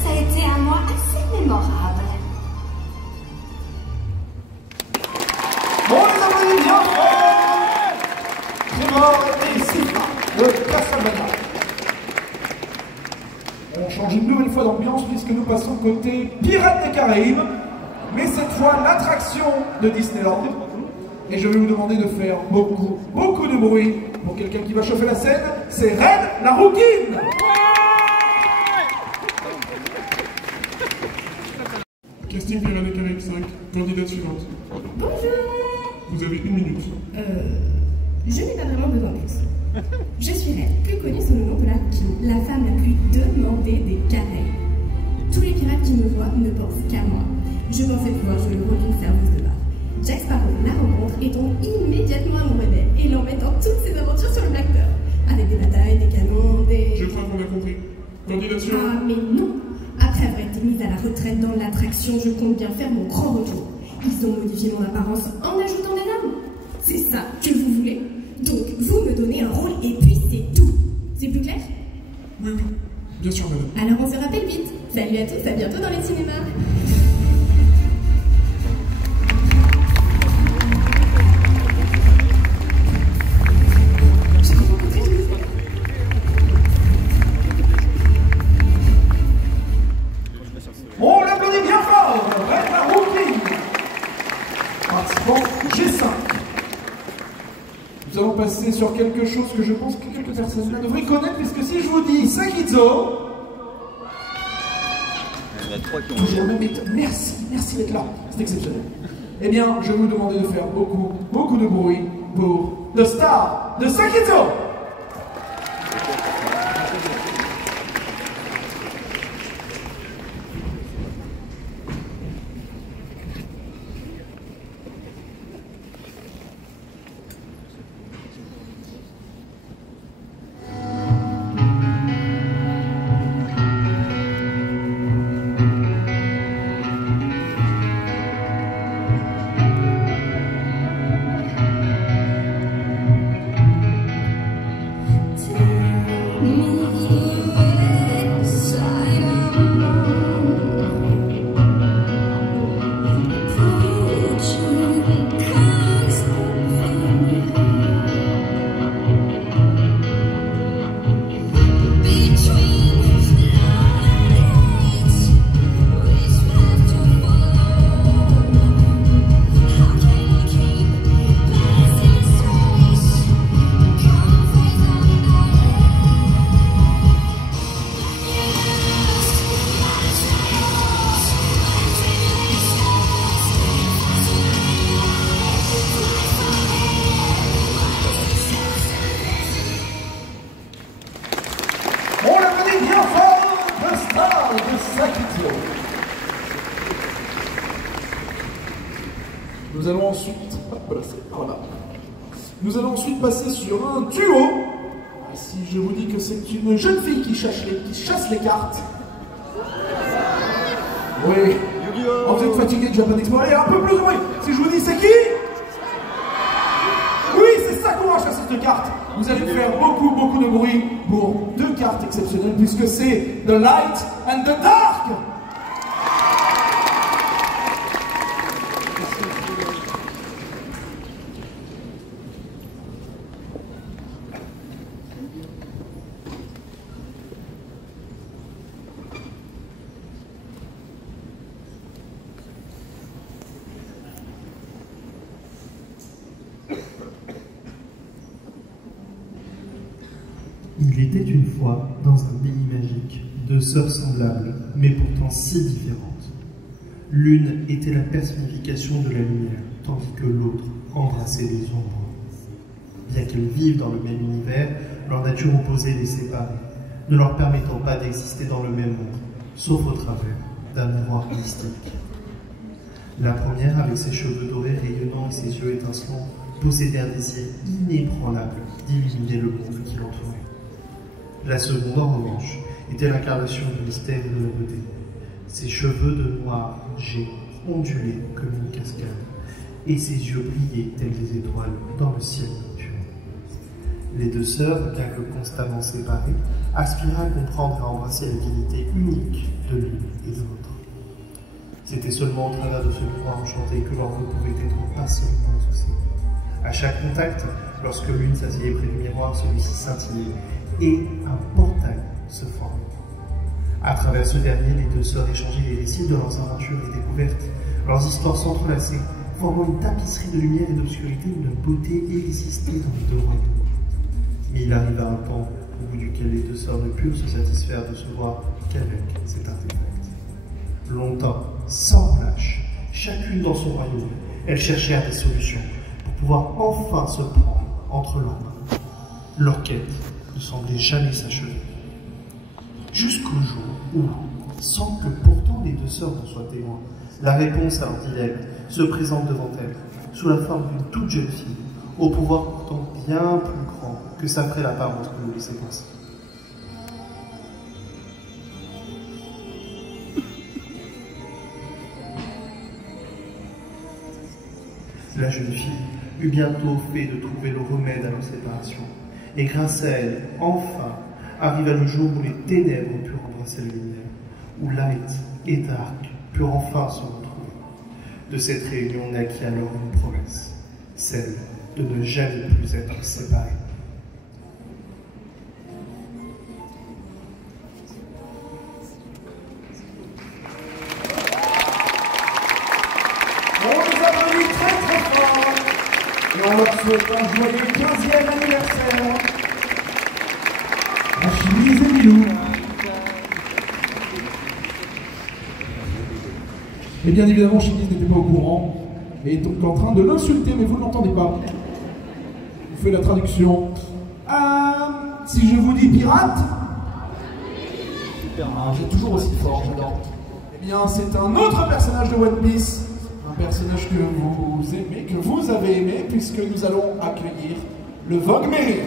ça a été un mois assez mémorable. Bon, les amis, bien fort! Trevor et Sifa de Castlevania. On change une nouvelle fois d'ambiance puisque nous passons côté Pirates des Caraïbes, mais cette fois l'attraction de Disneyland. Et je vais vous demander de faire beaucoup de bruit pour quelqu'un qui va chauffer la scène, c'est Red la Rouquine. Casting Pirates des Caraïbes 5, candidate suivante. Bonjour. Vous avez 1 minute. Je n'ai pas vraiment besoin de plus. Je suis Red, plus connue sous le nom de la Rouquine, la femme la plus demandée des Caraïbes. Tous les pirates qui me voient ne pensent qu'à moi. Je pensais pouvoir jouer le rôle d'une serveuse de bar. Jack Sparrow la rencontre et tombe immédiatement amoureux d'elle et l'emmène dans toutes ses aventures sur le Black Pearl. Avec des batailles, des canons, des... Je crois qu'on a compris. Candidature. Ah, mais non. Après avoir été mise à la retraite dans l'attraction, je compte bien faire mon grand retour. Ils ont modifié mon apparence en ajoutant des armes. C'est ça que vous voulez? Donc, vous me donnez un rôle et puis c'est tout. C'est plus clair? Oui, bien sûr, madame. Alors on se rappelle vite. Salut à tous, à bientôt dans les cinémas. On l'applaudit bien fort, Red la Rouquine. Participant G5. Nous allons passer sur quelque chose que je pense que quelques personnes là devraient connaître, puisque si je vous dis Sakizo, toujours le même méthode. Merci d'être là, c'est exceptionnel. Eh bien, je vais vous demander de faire beaucoup de bruit pour The Star de Sakizo. Nous allons ensuite passer sur un duo Si je vous dis que c'est une jeune fille qui chasse les cartes. Oui. Oh, vous êtes fatigué de Japan Exploré, un peu plus de bruit. Si je vous dis c'est qui? Oui, c'est ça qu'on va chasser de cartes. Vous allez faire beaucoup de bruit pour 2 cartes exceptionnelles puisque c'est The Light and the Dark. Il était une fois, dans un pays magique, 2 sœurs semblables, mais pourtant si différentes. L'une était la personnification de la lumière, tandis que l'autre embrassait les ombres. Bien qu'elles vivent dans le même univers, leur nature opposée les séparait, ne leur permettant pas d'exister dans le même monde, sauf au travers d'un miroir mystique. La première, avec ses cheveux dorés rayonnants et ses yeux étincelants, possédait un désir inébranlable d'illuminer le monde qui l'entourait. La seconde, en revanche, était l'incarnation du mystère et de la beauté. Ses cheveux de noir jet ondulaient comme une cascade, et ses yeux brillaient tels des étoiles dans le ciel nocturne. Les 2 sœurs, bien que constamment séparées, aspiraient à comprendre et à embrasser la dignité unique de l'une et de l'autre. C'était seulement au travers de ce miroir enchanté que leur vie pouvait être passionnément associée. À chaque contact, lorsque l'une s'asseyait près du miroir, celui-ci scintillait, et un portail se formait. À travers ce dernier, les 2 sœurs échangeaient les récits de leurs aventures et découvertes, leurs histoires s'entrelaçaient, formant une tapisserie de lumière et d'obscurité où une beauté existait dans les 2 royaumes. Mais il arriva un temps au bout duquel les 2 sœurs ne purent se satisfaire de se voir qu'avec cet artefact. Longtemps, sans relâche, chacune dans son royaume, elles cherchèrent des solutions pour pouvoir enfin se prendre entre leurs mains. Leur quête ne semblait jamais s'achever. Jusqu'au jour où, sans que pourtant les 2 sœurs en soient témoins, la réponse à leur dilemme se présente devant elles, sous la forme d'une toute jeune fille, au pouvoir pourtant bien plus grand que sa frêle apparence que nous laissait penser. La jeune fille eut bientôt fait de trouver le remède à leur séparation, et grâce à elle, enfin, arriva le jour où les ténèbres purent embrasser la lumière, où Light et Dark purent enfin se retrouver. De cette réunion naquit alors une promesse, celle de ne jamais plus être séparés. On les applaudit très fort et on leur souhaite un joyeux 15e anniversaire. Achilles et Milou. Et bien évidemment, Achilles n'était pas au courant et est donc en train de l'insulter, mais vous ne l'entendez pas. Je vous fais la traduction. Si je vous dis pirate, vous êtes toujours aussi fort, j'adore. Eh bien, c'est un autre personnage de One Piece, un personnage que vous aimez, que vous avez aimé, puisque nous allons accueillir le Vogue Mary.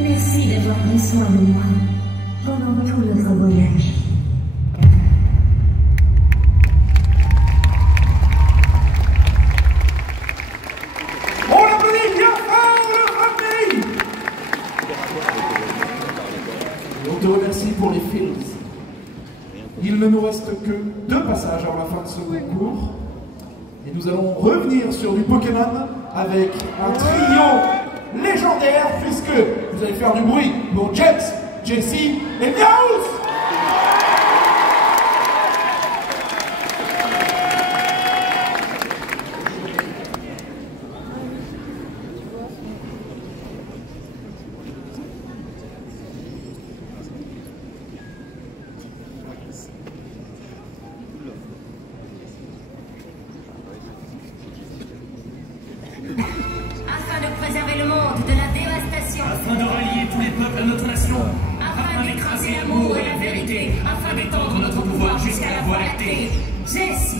Merci d'avoir pris soin de moi pendant tout notre voyage. On applaudit bien fort le Vogue Mary. Et on te remercie pour les films. Il ne nous reste que 2 passages avant la fin de ce concours. Et nous allons revenir sur du Pokémon avec un trio légendaire, puisque vous allez faire du bruit pour James, Jesse et Miaous. Afin de préserver le monde de la dévastation. Afin de relier tous les peuples à notre nation. Afin d'écraser l'amour et la vérité. Afin d'étendre notre pouvoir jusqu'à la Voie lactée. Jesse.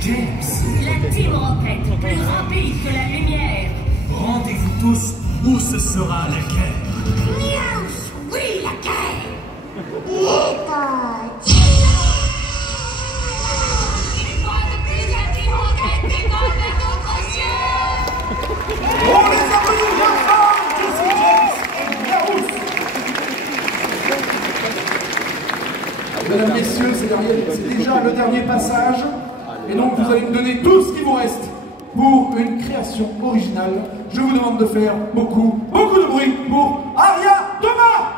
James. La Team Rocket, plus rapide que la lumière. Rendez-vous tous où ce sera la guerre. Miaus, oui, la guerre. On les applaudit bien fort, Jesse, James et Miaous. Mesdames, messieurs, c'est déjà le dernier passage. Et donc vous allez me donner tout ce qui vous reste pour une création originale. Je vous demande de faire beaucoup de bruit pour Aria Thomas.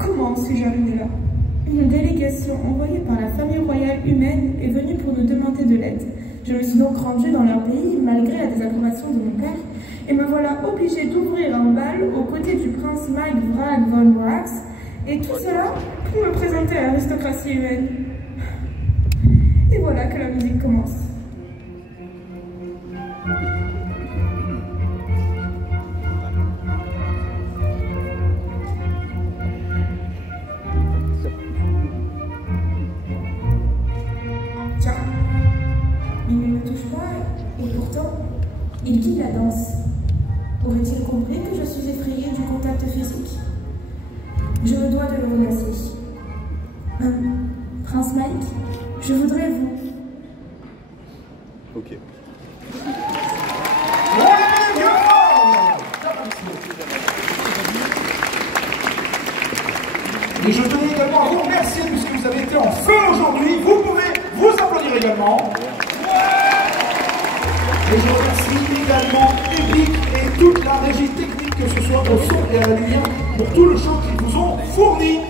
Comment suis-je arrivée là? Une délégation envoyée par la famille royale humaine est venue pour nous demander de l'aide. Je me suis donc rendue dans leur pays malgré la désapprobation de mon père et me voilà obligée d'ouvrir un bal aux côtés du prince Mike Vrag von Brax et tout cela pour me présenter à l'aristocratie humaine. Et voilà que la musique commence. Tiens, il ne me touche pas et pourtant, il guide la danse. Aurait-il compris que je suis effrayée du contact physique? Je me dois de le remercier. Prince Mike, je voudrais vous. Ok. Et je tenais également à vous remercier puisque vous avez été en feu aujourd'hui. Vous pouvez vous applaudir également. Et je remercie également le public et toute la régie technique, que ce soit au son et à la lumière, pour tout le show qu'ils vous ont fourni.